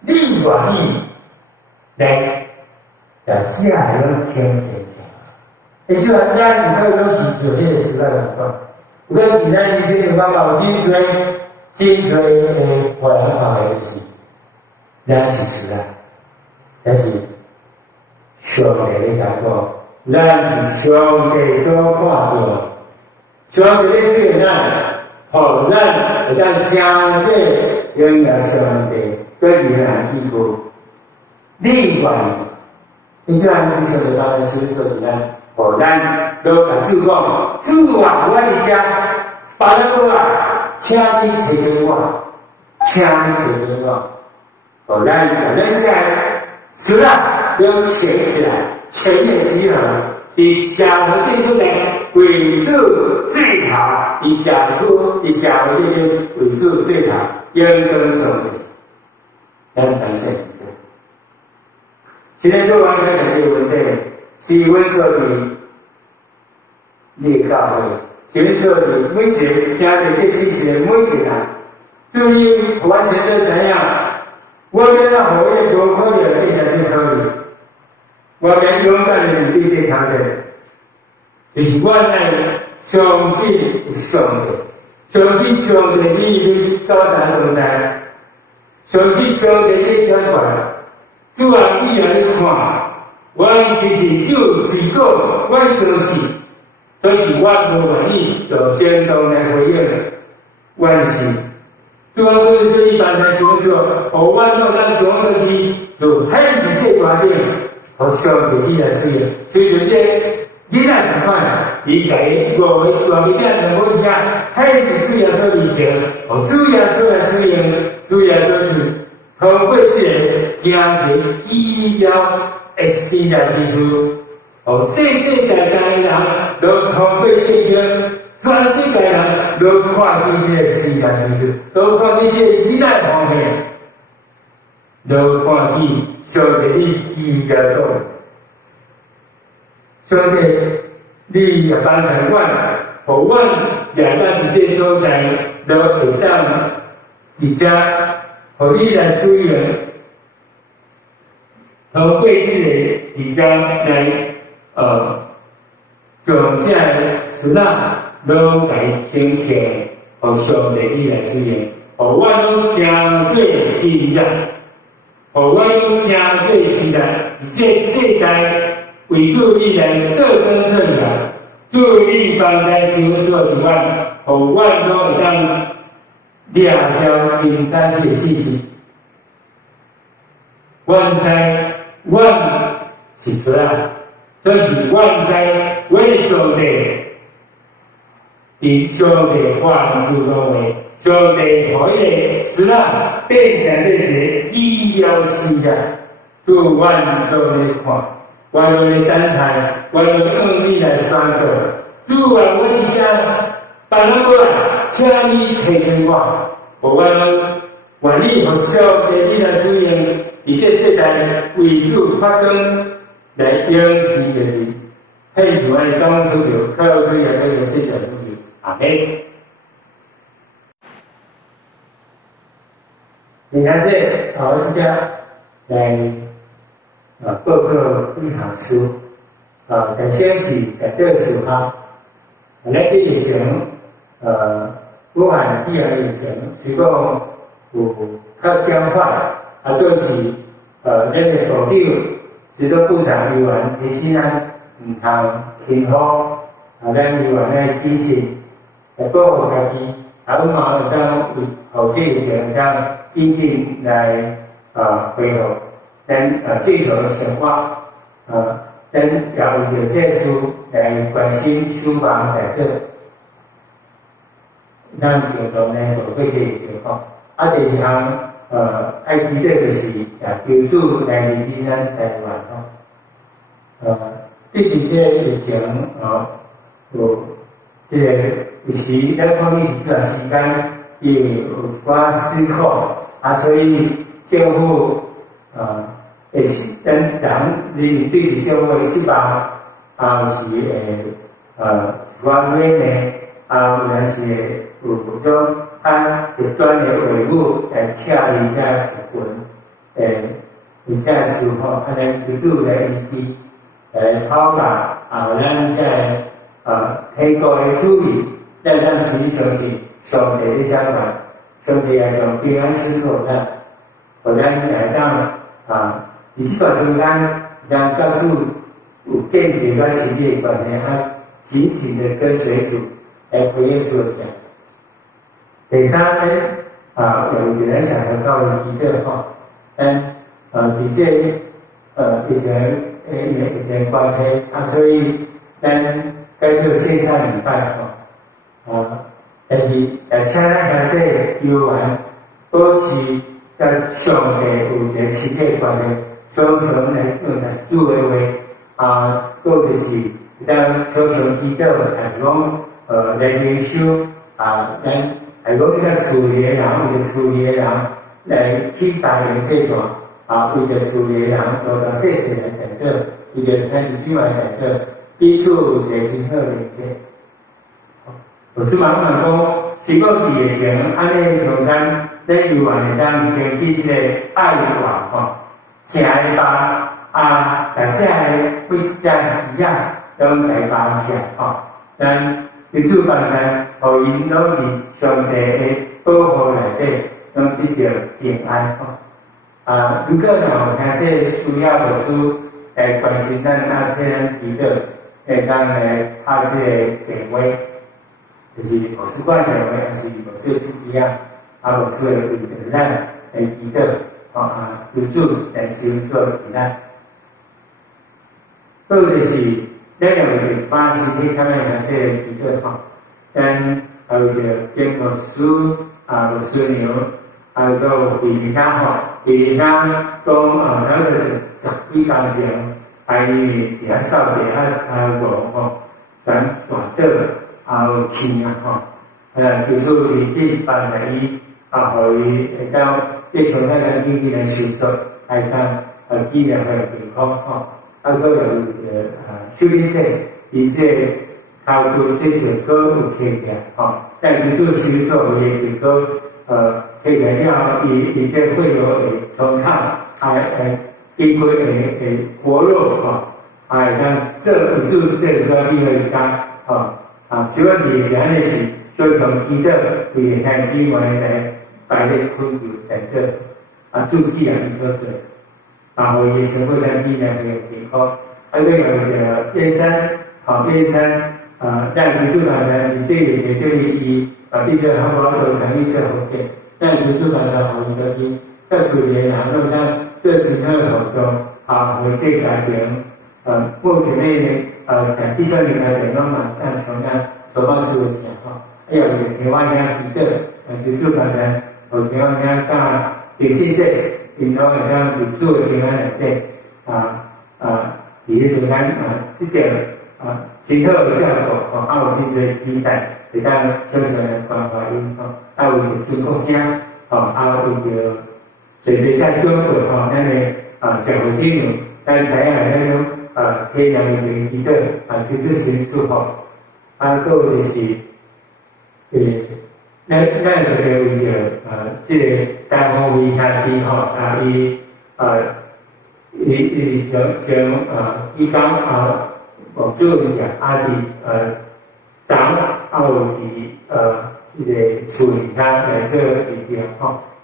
另外来下来天，也就是说，咱可以都是有这个时代的话。有个伫咱人生的方法，有真侪活人看的就是，咱是实啊，但是上帝咧讲，咱是上帝所看到，上帝咧使用咱，互咱会当将这荣耀上帝跟人去过。另外，你像你说的当然是说的咱。咱都甲主讲，主啊，我伫遮，巴拉哥啊，请你找给我，请你找给我。咱现在是啊，要写起来，全面集合，以社会这种为主最好，以社会这边为主最好，应当上的，咱感谢。现在做完个什么问题？是阮所伫你教会，是阮所伫每一个听到这信息的每一个人，注意完全的怎样？我们要活跃多可能变成这可能，我们勇敢的面对这挑战，就是我来相信上帝，相信上帝你高谈大谈，相信上帝的想法。主啊，你来看，我是只有一个，我相信，所以我无愿意就正当来回应，我是。主啊，对这一般来说，我要让中国的就很理解观点，和上帝你来使用。所以这你来看看，你给我们能够一样，很理解所理解，和主要所来使用，主要就是通过这个行情医疗的新的技术，和世代的人都通过圣经。全世界人都看见这个世界技术，都看见这个理念方向，都看见上帝你医疗做，上帝你也帮助我，和我两个这些所在都会当伫遮，和你来使用，通过这个伫遮来将这个事啦。拢来听听，互上帝你来使用，互我拢真做信任，互我拢真做信任，这世代为主你来做工做人，助力帮在修做平安，互我拢会当掠条金山的信息。阮知阮是谁啊？所以阮知阮上帝。以上帝话术作为，上帝可以使那变成这些医疗事业，主万都来看，我都来等待，我都用力来宣告。主啊，我一家把那过来，请你垂听我，我愿意和上帝你来使用，以这世代为主发光来应许的人，配合我的当头流，靠主也在这世代中。阿门。你看这我是家来报告一行书但先是第二次哈，来这疫情武汉第二疫情是讲有较僵化，就是咱的保佑指导部长议员提醒咱唔通轻忽咱议员的提醒。来保护家己，阮嘛会当为后这个情会当紧紧来恢复咱正常的生活，咱也为着政府来关心守望大家，咱共同来度过这个情况。第二项爱记得就是求主来领领咱台湾对住这个疫情有这个。有时咱看见这段时间也有寡思考所以政府会是咱人对社会失望是完美的有阵是有种极端的话语来请你在一群你在思考，来求助来引起讨价咱在提高的注意。咱是相信上帝的想法，上帝也将平安赐福咱，互咱来当以这段平安，让到处有建立跟亲密的关系，紧紧的跟随主来回应主的。第三呢，有人想要到一个的确以前关系所以咱该做线上礼拜但是请咱这个游玩保持跟上帝有一个亲密关系，常常来用主的话或者是咱常常祈祷，还是讲来灵修咱还讲咱厝里的人，为着厝里的人来去答应这段为着厝里人都到细细来谈到，为着咱自己来谈到，彼此有一个真好连接。有时慢慢讲，是要伫个前，安尼中间咱幼儿会当经历这个爱话吼，请来吧大家为一家需要，拢来帮助吼，咱彼此帮助，互因拢伫上帝的保护内底，拢得到平安吼。如果有听这需要牧师来关心咱这样祈祷，会当来拍这个电话，就是牧师管电话，还是牧师手机牧师会为着咱来祈祷，求主来收所祈咱。还有就是，咱也为着把身体看来这个祈祷吼，咱还为着跟牧师牧师娘。到第二天吼，第二天讲差不多10几天前，伊伫扫地路吼，咱大倒有青吼，就是伫帮助伊互伊会当即身体咱紧紧来收束，来当尽量来健康吼。还有手边这伊这头骨这是个有起起吼，但是做收束也是个这个了，伊这会有通畅，经过会活络吼，当这有助这个比较大吼，希望是这样的是，就从祈祷为向主我来摆列困难等等，注意伊所做，互伊生活咱尽量会健康。有变山，变山，咱居住大山，伊这个是对于伊变做汉堡都肯定做好嘅。咱居住大山互伊个伊，各处人人拢咱做真好活动，为这家庭，目前呢，在第三年来讲，拢嘛赞成咱所帮助的吼，为着台湾遐祈祷，居住大山，互台湾遐甲电信者，因拢会当居住的平安内底，伫咧中间这个真好的效果有真侪比赛会当常常来关怀因为着中国兄为着侪侪在中国咱的社会顶面，咱知影咱种天然的祈祷去做神祝福，还有就是咱就为着这个单方面兄弟伊将伊讲牧主也长有伫这个厝里来做治疗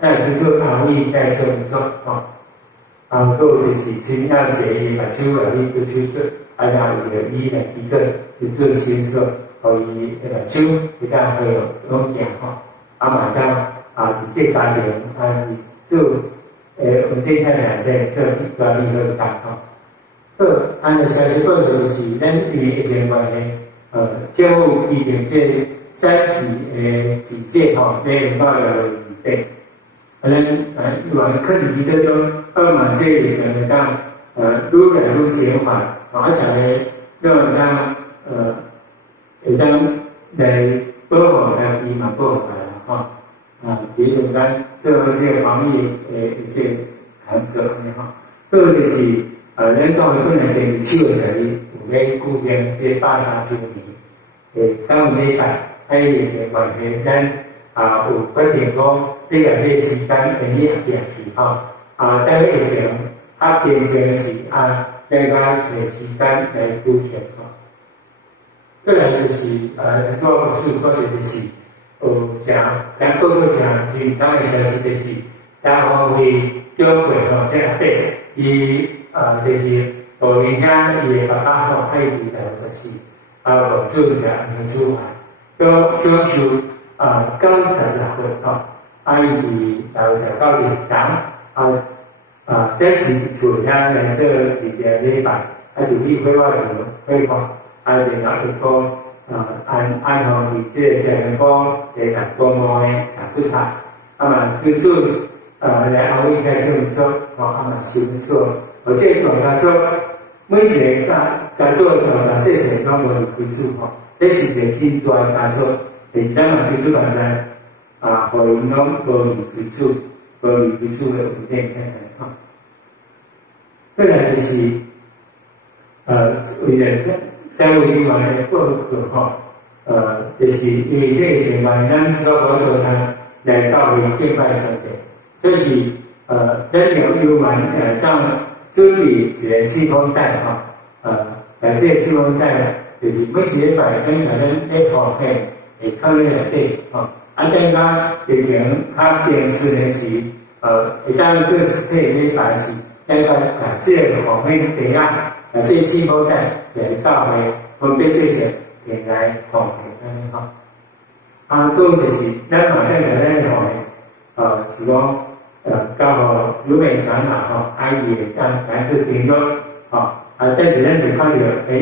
咱去做安慰在做工作还有就是真要协议目睭来去做手术，然后为着伊来祈祷去做手术，互伊目睭会当恢复拢行嘛当伫这家庭做。稳定下来在做一个工作。按照消息报道是，咱因为疫情关系，政府规定这3级警戒在到了2倍，可能可能伊这种慢些疫情会当愈来愈减缓，大家让会当来保护家己嘛，保护来啦比如咱做这个防疫一些工作还有就是咱教会本来伫7月12日有咧举行这8沙周年，当礼拜疫情关系，咱有决定讲这个时间会延期在疫情变成是大家找时间来举行再来就是做牧师或者就是咱报告是当的消息就是单方面教会这下底伊就是老年兄伊的爸爸伊伫台湾14，牧主也很出海，要求96岁伊伫台湾1923这是厝乡来做治疗礼拜，就去规划规划，然后就讲按照你这个人讲来公共的对待，跟住来安慰在生做收束，这大家做每一个家做细细拢无开始这是一个真大的家做，但是咱开始大家互因拢无开始的稳定起来再来就是为了在为另外的报告就是因为这个情况，咱所有道场来到为敬拜上帝，这是咱有蛮当准备一个信封袋这个信封袋就是每次礼拜咱在后片会放在内底等到疫情较平顺的时，会当做实体礼拜时，咱甲这个方面地啊，这个信封袋来到会分别这些来放安尼搁就是咱嘛在咱是讲交互有名长老阿姨会当来做评论但是咱就看到有诶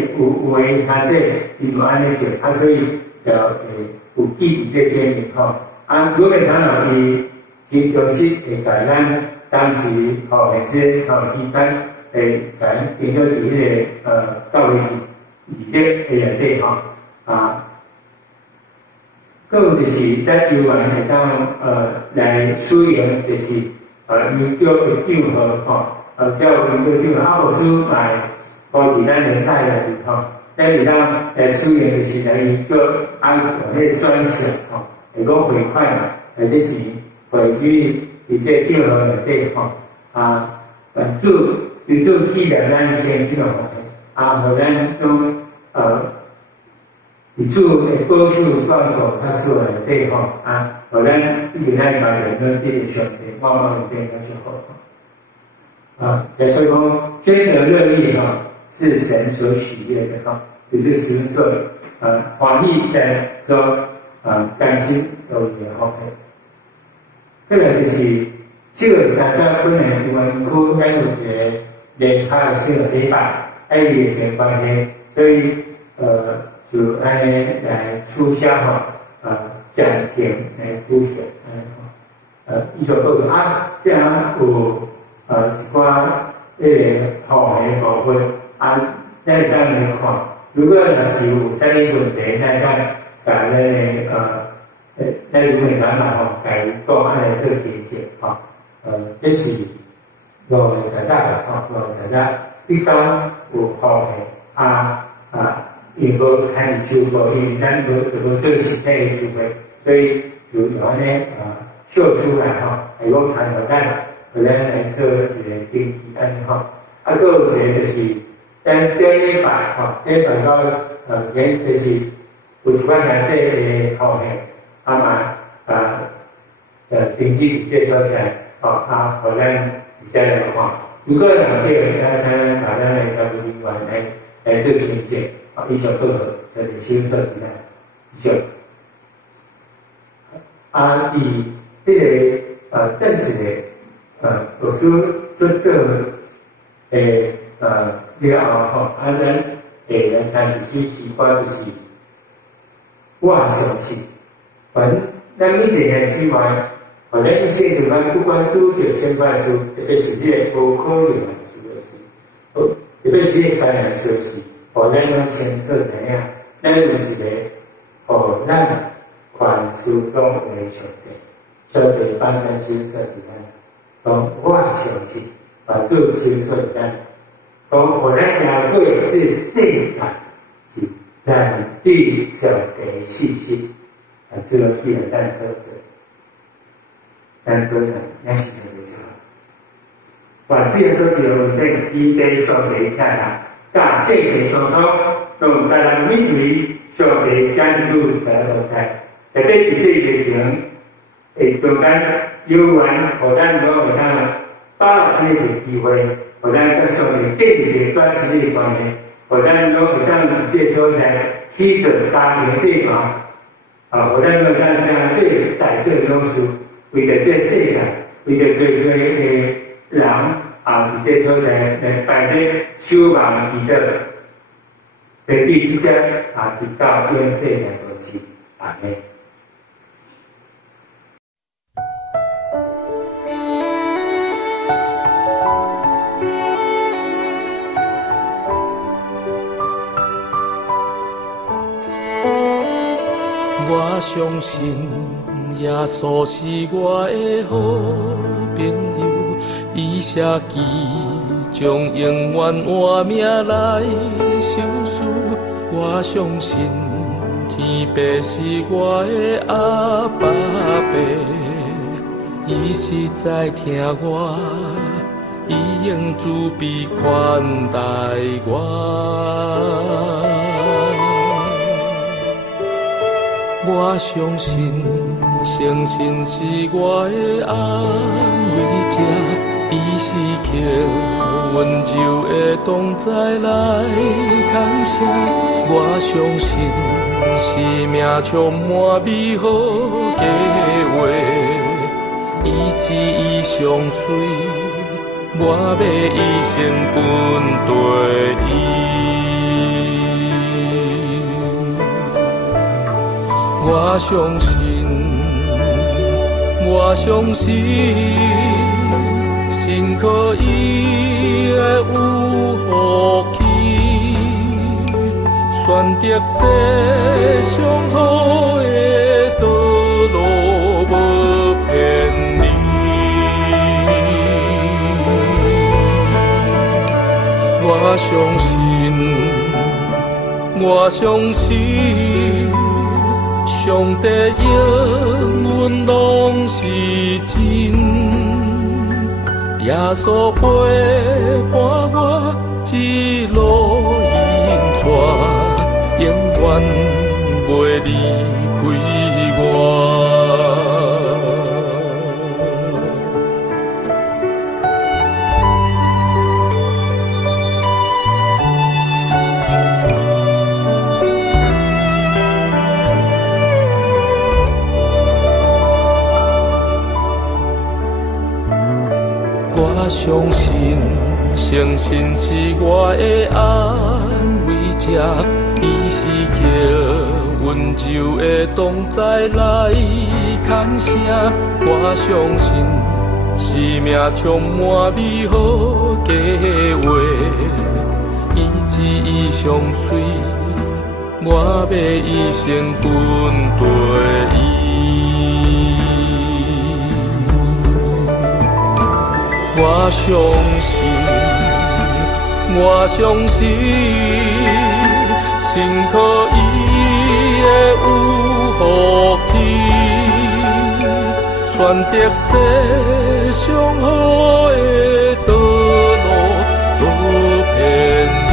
他这伊就安尼做所以有记伫这边面有名长老伊真重视会甲咱当时的这时间会甲咱评论伫迄个教会里面的内底搁就是咱游玩会当来使用，就是研究的场合只有研究场合，无使来互伫咱人代内底咱会当来使用，就是来研究迄个专项会讲回馈嘛，或者是或者伫这场合内底帮助记录咱先生互咱种以主的保守帮助他所有的地方互咱一直来搞人跟这个上帝慢慢的变得就好所以讲天的乐意是神所喜悦的就是神所欢喜的说甘心都也 OK。再来就是这个三十本来我们区咱有一个联合的这个礼拜，疫情关系，所以就安尼来促销暂停来补贴伊就报道这样有一寡个好的部分咱会当来看，如果若是有啥物问题，咱甲咱有名长老甲伊讲安尼做解释这是50你讲有好的因无看你直播，因为咱无做实体的聚会，所以就由安尼秀出来会讲谈互咱来做一个定期安尼搁有一个就是咱礼拜礼拜到就是有一款咱这个好的嘛定期这所在互咱直接来看。如果人对咱请咱的财务人员来做评鉴。伊就报告就是修正的伊就以这个政治的有时这个了后咱来谈一些习惯就是我相信咱每一个习惯咱一些地方不管拄着新冠事，特别是这个无可能的事特别是这个感染消息互咱讲清楚知影，咱有一个互咱凡事拢会上帝，上帝帮咱收束伫咱，讲我相信，把主收束伫咱，讲互咱面对这世界是咱对上帝的信心，只有记得咱所做，咱做咱是很重要。把这个所做问题，基地上帝看下。甲世界相通，用台湾美水上帝将入啥都在，特别伫这疫情中间有缘，互咱拢会当把握安尼一个机会，互咱甲上帝建立一个短时的关系，互咱拢会当伫这所在去做家庭这块，互咱拢会当将这大个拢是为着这世界，为着最最的人。伫这所在来摆咧守望祈祷，对对即个直到永世来落去安尼。我相信耶稣是我的好朋友。伊写基将永远换命来收拾。我相信天父是我的阿爸爸，伊是在听我，伊用慈悲款待我。我相信，诚信是我的安慰者，伊是刻温柔的同在来扛下。我相信，生命充满美好计划，伊旨意上水，我要一生分对伊。我相信，我相信，心可伊会有福气，选择这上好的道路，无偏离。我相信，我相信。上帝应允拢是真，耶稣陪伴我一路引带，永远袂离开我。我相信，诚信是我的安慰者，伊是刻温柔的同在来牵绳。我相信，生命充满美好计划，伊旨意上水，我要一生分对伊。我相信，我相信，心可伊会有福气，选择这上好的道路，无偏离。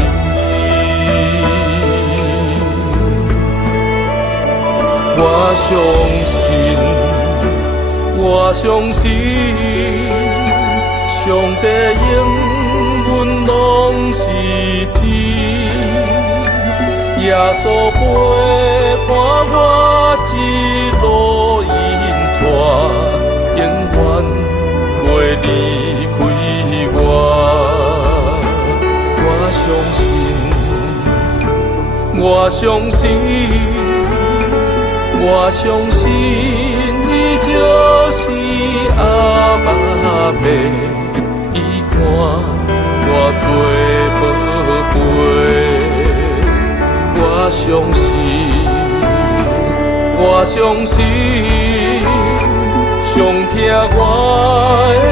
我相信，我相信。上帝应允拢是真，耶稣陪伴我一路引带，永远袂离开我。我相信，我相信，我相信，你就是阿爸爸。看我最宝贝，我相信，我相信，上听我的